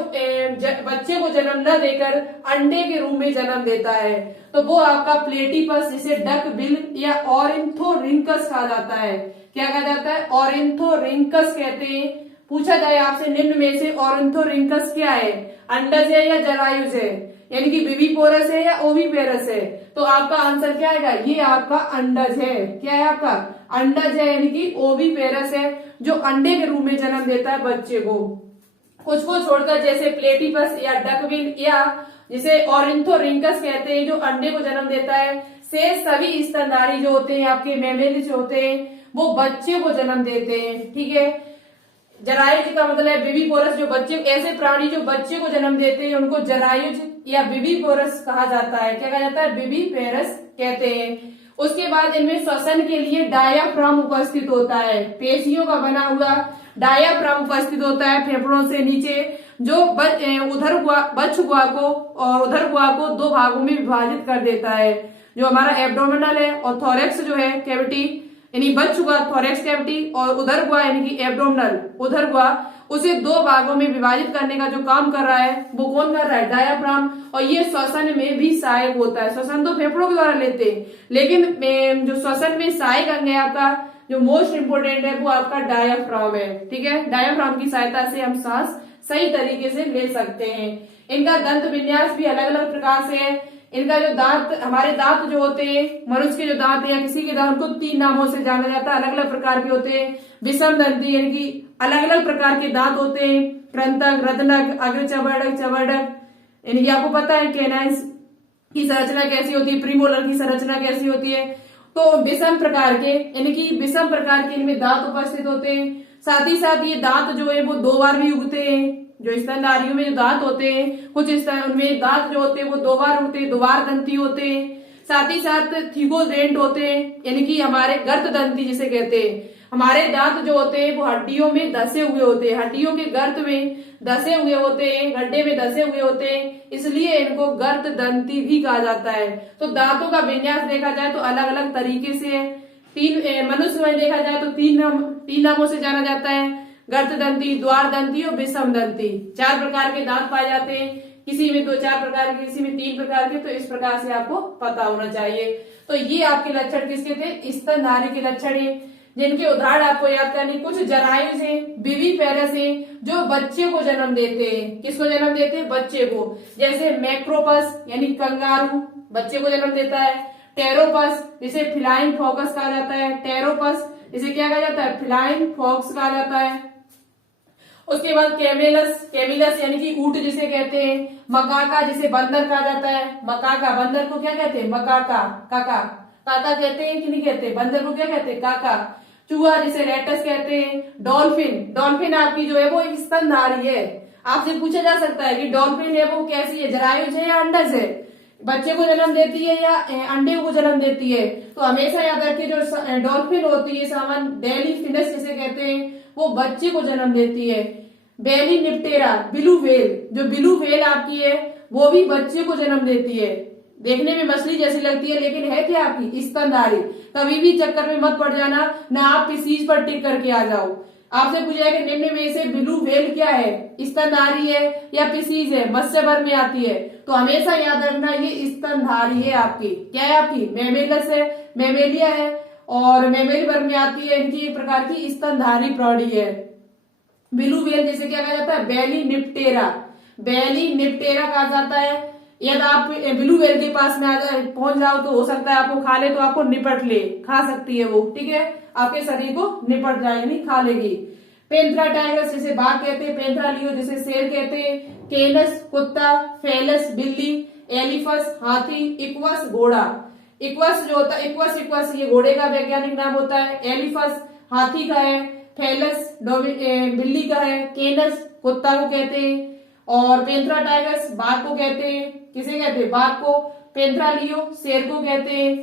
बच्चे को जन्म न देकर अंडे के रूप में जन्म देता है। तो वो आपका प्लेटिपस, जिसे डक बिल या ऑरिन्थोरिंकस कहा जाता है। क्या कहा जाता है? ऑरिन्थोरिंकस कहते हैं। पूछा जाए आपसे निम्न में से ऑरिन्थोरिंकस क्या है? अंडज है या जरायुज है? यानी कि विविपोरस है या ओविपेरस है? तो आपका आंसर क्या आएगा? ये आपका अंडज है। क्या है आपका? अंडज है, यानी कि ओविपेरस है, जो अंडे के रूप में जन्म देता है बच्चे को। कुछ को छोड़कर जैसे प्लेटिपस या डकबिल या जिसे ऑरिन्थोरिंकस कहते हैं, जो अंडे को जन्म देता है, से सभी स्तनधारी जो होते हैं आपके मैमेलिस होते हैं वो बच्चे को जन्म देते हैं, ठीक है। जरायुज का मतलब है विविपोरस, जो बच्चे, ऐसे प्राणी जो बच्चे को जन्म देते हैं उनको जरायुज या विविपोरस कहा जाता है। क्या कहा जाता है? विविपेरस कहते हैं। उसके बाद इनमें श्वसन के लिए डायाफ्राम उपस्थित होता है, पेशियों का बना हुआ डायाफ्राम उपस्थित होता है फेफड़ों से नीचे, जो बच्च गुहा को और उदर गुहा को 2 भागों में विभाजित कर देता है। जो हमारा एब्डोमिनल है और थोरेक्स जो है कैविटी, यानी बच्च गुहा थोरेक्स कैविटी, और उदर गुहा यानी कि एब्डोमिनल उदर गुहा, उसे 2 भागों में विभाजित करने का जो काम कर रहा है वो कौन कर रहा है? डायाफ्राम। और ये श्वसन में भी सहायक होता है। श्वसन तो फेफड़ों के द्वारा लेते हैं, लेकिन जो श्वसन में सहायक अंग है आपका जो मोस्ट इंपोर्टेंट है वो आपका डायाफ्राम है। ठीक है, डायाफ्राम की सहायता से हम सांस सही तरीके से ले सकते हैं। इनका दंत विन्यास भी अलग अलग प्रकार से है। इनका जो दांत, हमारे दांत जो होते हैं, मनुष्य के जो दांत है या किसी के दांत को 3 नामों से जाना जाता है, अलग अलग प्रकार के होते हैं। विषम दंती, यानी कि अलग अलग प्रकार के दांत होते हैं। कृंतक, रत्नक, अग्रचवर्णक, चवर्णक, यानी कि आपको पता है कैनाइंस की संरचना कैसी होती है, प्रीमोलर की संरचना कैसी होती है। तो विषम प्रकार के, यानी कि विषम प्रकार के इनमें दांत उपस्थित होते हैं। साथ ही साथ ये दांत जो है वो 2 बार भी उगते हैं। जो स्तनधारियों में जो दांत होते हैं, कुछ उनमें दांत जो होते हैं वो 2 बार उगते हैं, 2 बार दंती होते हैं। साथ ही साथ थिगोडेंट होते हैं, यानी कि हमारे गर्त दंती जिसे कहते हैं। हमारे दांत जो होते हैं वो हड्डियों में धसे हुए होते हैं, हड्डियों के गर्त में धसे हुए होते हैं, गड्ढे में धसे हुए होते हैं, इसलिए इनको गर्त दंती भी कहा जाता है। तो दांतों का विन्यास देखा जाए तो अलग अलग तरीके से है। मनुष्य में देखा जाए तो 3 नामों से जाना जाता है, गर्त दंती, द्वार दंती और विषम दंती। 4 प्रकार के दांत पाए जाते हैं, किसी में 2-4 प्रकार के, किसी में 3 प्रकार के। तो इस प्रकार से आपको पता होना चाहिए। तो ये आपके लक्षण किसके थे? स्तनधारी के लक्षण है, जिनके उदाहरण आपको याद करने। कुछ जरायुज हैं, विविपेरस हैं, जो बच्चे को जन्म देते हैं। किसको जन्म देते हैं? बच्चे को। जैसे मैक्रोपस यानी कंगारू बच्चे को जन्म देता है। टेरोपस जिसे फिलाइन फोकस कहा जाता है, टेरोपस जिसे क्या कहा जाता है? फिलाइन फॉक्स कहा जाता है। उसके बाद कैमेलस, कैमिलस यानी कि ऊंट जिसे कहते हैं। मकाका जिसे बंदर कहा जाता है, मकाका, बंदर को क्या कहते हैं? मकाका, काका, काका कहते हैं कि नहीं कहते? बंदर को क्या कहते हैं? काका। चूहा जिसे रेटस कहते हैं। डॉल्फिन, डॉल्फिन आपकी जो है वो एक स्तनधारी है। आपसे पूछा जा सकता है कि डॉल्फिन है वो कैसी है, जरायुज है या अंडज है, बच्चे को जन्म देती है या अंडे को जन्म देती है? तो हमेशा याद रखिए जो डॉल्फिन होती है, सामान डेलीफिनस जिसे कहते हैं, वो बच्चे को जन्म देती है। बेली निप्टेरा, ब्लू व्हेल, जो ब्लू व्हेल आपकी है वो भी बच्चे को जन्म देती है। देखने में मछली जैसी लगती है लेकिन है क्या? आपकी स्तनधारी। कभी भी चक्कर में मत पड़ जाना, ना आप किसी चीज पर टिक करके आ जाओ। आपसे पूछा है कि निम्न में से ब्लू व्हेल क्या है? स्तनधारी है या पिसीज है, मत्स्य वर्ग में आती है? तो हमेशा याद रखना ये स्तनधारी है आपकी। क्या है आपकी? मेमेलस है, मेमेलिया है और मेमेल वर्ग में आती है। इनकी एक प्रकार की स्तनधारी प्राणी है। ब्लू व्हेल जैसे क्या कहा जाता है? बेली निप्टेरा, बेली निप्टेरा कहा जाता है। यदि आप ब्लू व्हेल के पास में पहुंच जाओ तो हो सकता है आपको खा ले, तो आपको निपट ले, खा सकती है वो। ठीक है, आपके शरीर को निपट जाएगी, खा लेगी। पेंथ्रा टाइगर्स जिसे बाघ कहते हैं, पेंथ्रा लियो जिसे शेर कहते हैं, केनस कुत्ता, फेलस बिल्ली, एलिफस हाथी, इक्वस घोड़ा। इक्वस जो होता है, इक्वस ये घोड़े का वैज्ञानिक नाम होता है। एलिफस हाथी का है, फेलस बिल्ली का है, केनस कुत्ता को कहते हैं और पेंथ्रा टाइगर्स बाघ को कहते हैं। किसे कहते हैं? बाघ को। पेंथ्रा लियो शेर को कहते हैं।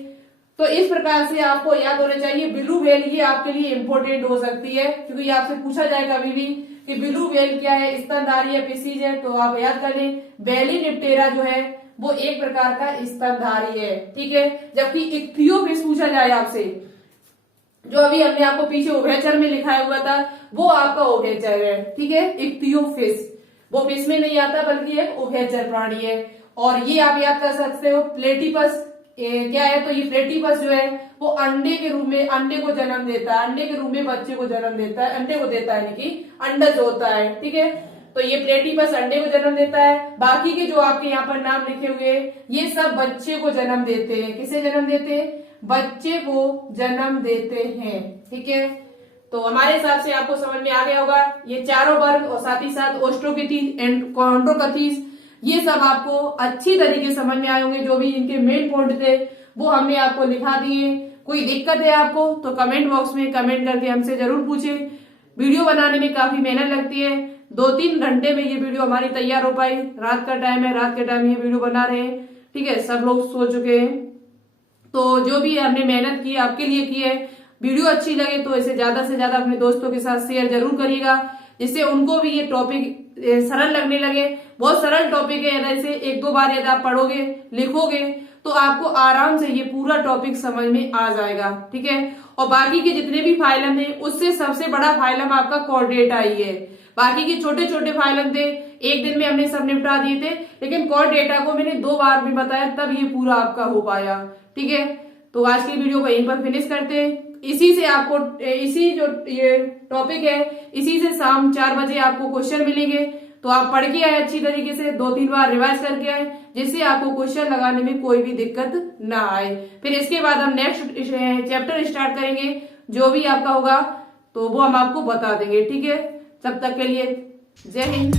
तो इस प्रकार से आपको याद होना चाहिए। ब्लू व्हेल ये आपके लिए इंपॉर्टेंट हो सकती है, क्योंकि आपसे पूछा जाए कभी भी कि ब्लू व्हेल क्या है, स्तनधारी है, पिसीज है, तो आप याद कर लें बेली निप्टेरा जो है वो एक प्रकार का स्तनधारी है। ठीक है, जबकि इक्थियोफिश पूछा जाए आपसे, जो अभी हमने आपको पीछे उभयचर में लिखाया हुआ था, वो आपका उभयचर है। ठीक है, इक्थियोफिश वो फिश में नहीं आता बल्कि एक उभयचर प्राणी है। और ये आप याद कर सकते हो प्लेटिपस क्या है? तो ये प्लेटिपस जो है वो अंडे के रूप में अंडे को जन्म देता है, अंडे के रूप में बच्चे को जन्म देता है, अंडे को देता है, यानी कि अंडज होता है। ठीक है, तो ये प्लेटिपस अंडे को जन्म देता है। बाकी के जो आपके यहाँ पर नाम लिखे हुए ये सब बच्चे को जन्म देते हैं। किसे जन्म देते हैं? बच्चे को जन्म देते हैं। ठीक है, तो हमारे हिसाब से आपको समझ में आ गया होगा ये चारों वर्ग और साथ ही साथ ओस्ट्रोकिथीस एंड कॉन्ड्रोकथीस, ये सब आपको अच्छी तरीके से समझ में आए होंगे। जो भी इनके मेन पॉइंट थे वो हमने आपको लिखा दिए। कोई दिक्कत है आपको तो कमेंट बॉक्स में कमेंट करके हमसे जरूर पूछें। वीडियो बनाने में काफी मेहनत लगती है, 2-3 घंटे में ये वीडियो हमारी तैयार हो पाई। रात का टाइम है, रात के टाइम ये वीडियो बना रहे हैं। ठीक है, सब लोग सो चुके हैं, तो जो भी हमने मेहनत की आपके लिए की है। वीडियो अच्छी लगे तो इसे ज्यादा से ज्यादा अपने दोस्तों के साथ शेयर जरूर करिएगा, जिससे उनको भी ये टॉपिक सरल लगने लगे। बहुत सरल टॉपिक है, ऐसे 1-2 बार यदि आप पढ़ोगे लिखोगे तो आपको आराम से ये पूरा टॉपिक समझ में आ जाएगा। ठीक है, और बाकी के जितने भी फाइलम है उससे सबसे बड़ा फाइलम आपका कॉर्डेटा ही है। बाकी के छोटे छोटे फाइलम थे, एक दिन में हमने सब निपटा दिए थे, लेकिन कॉर्डेटा को मैंने 2 बार भी बताया तब ये पूरा आपका हो पाया। ठीक है, तो आज की वीडियो को यहीं पर फिनिश करते हैं। इसी से आपको इसी जो ये टॉपिक है इसी से शाम 4 बजे आपको क्वेश्चन मिलेंगे। तो आप पढ़ के आए अच्छी तरीके से, 2-3 बार रिवाइज करके आए, जिससे आपको क्वेश्चन लगाने में कोई भी दिक्कत ना आए। फिर इसके बाद हम नेक्स्ट चैप्टर स्टार्ट करेंगे, जो भी आपका होगा तो वो हम आपको बता देंगे। ठीक है, तब तक के लिए जय हिंद।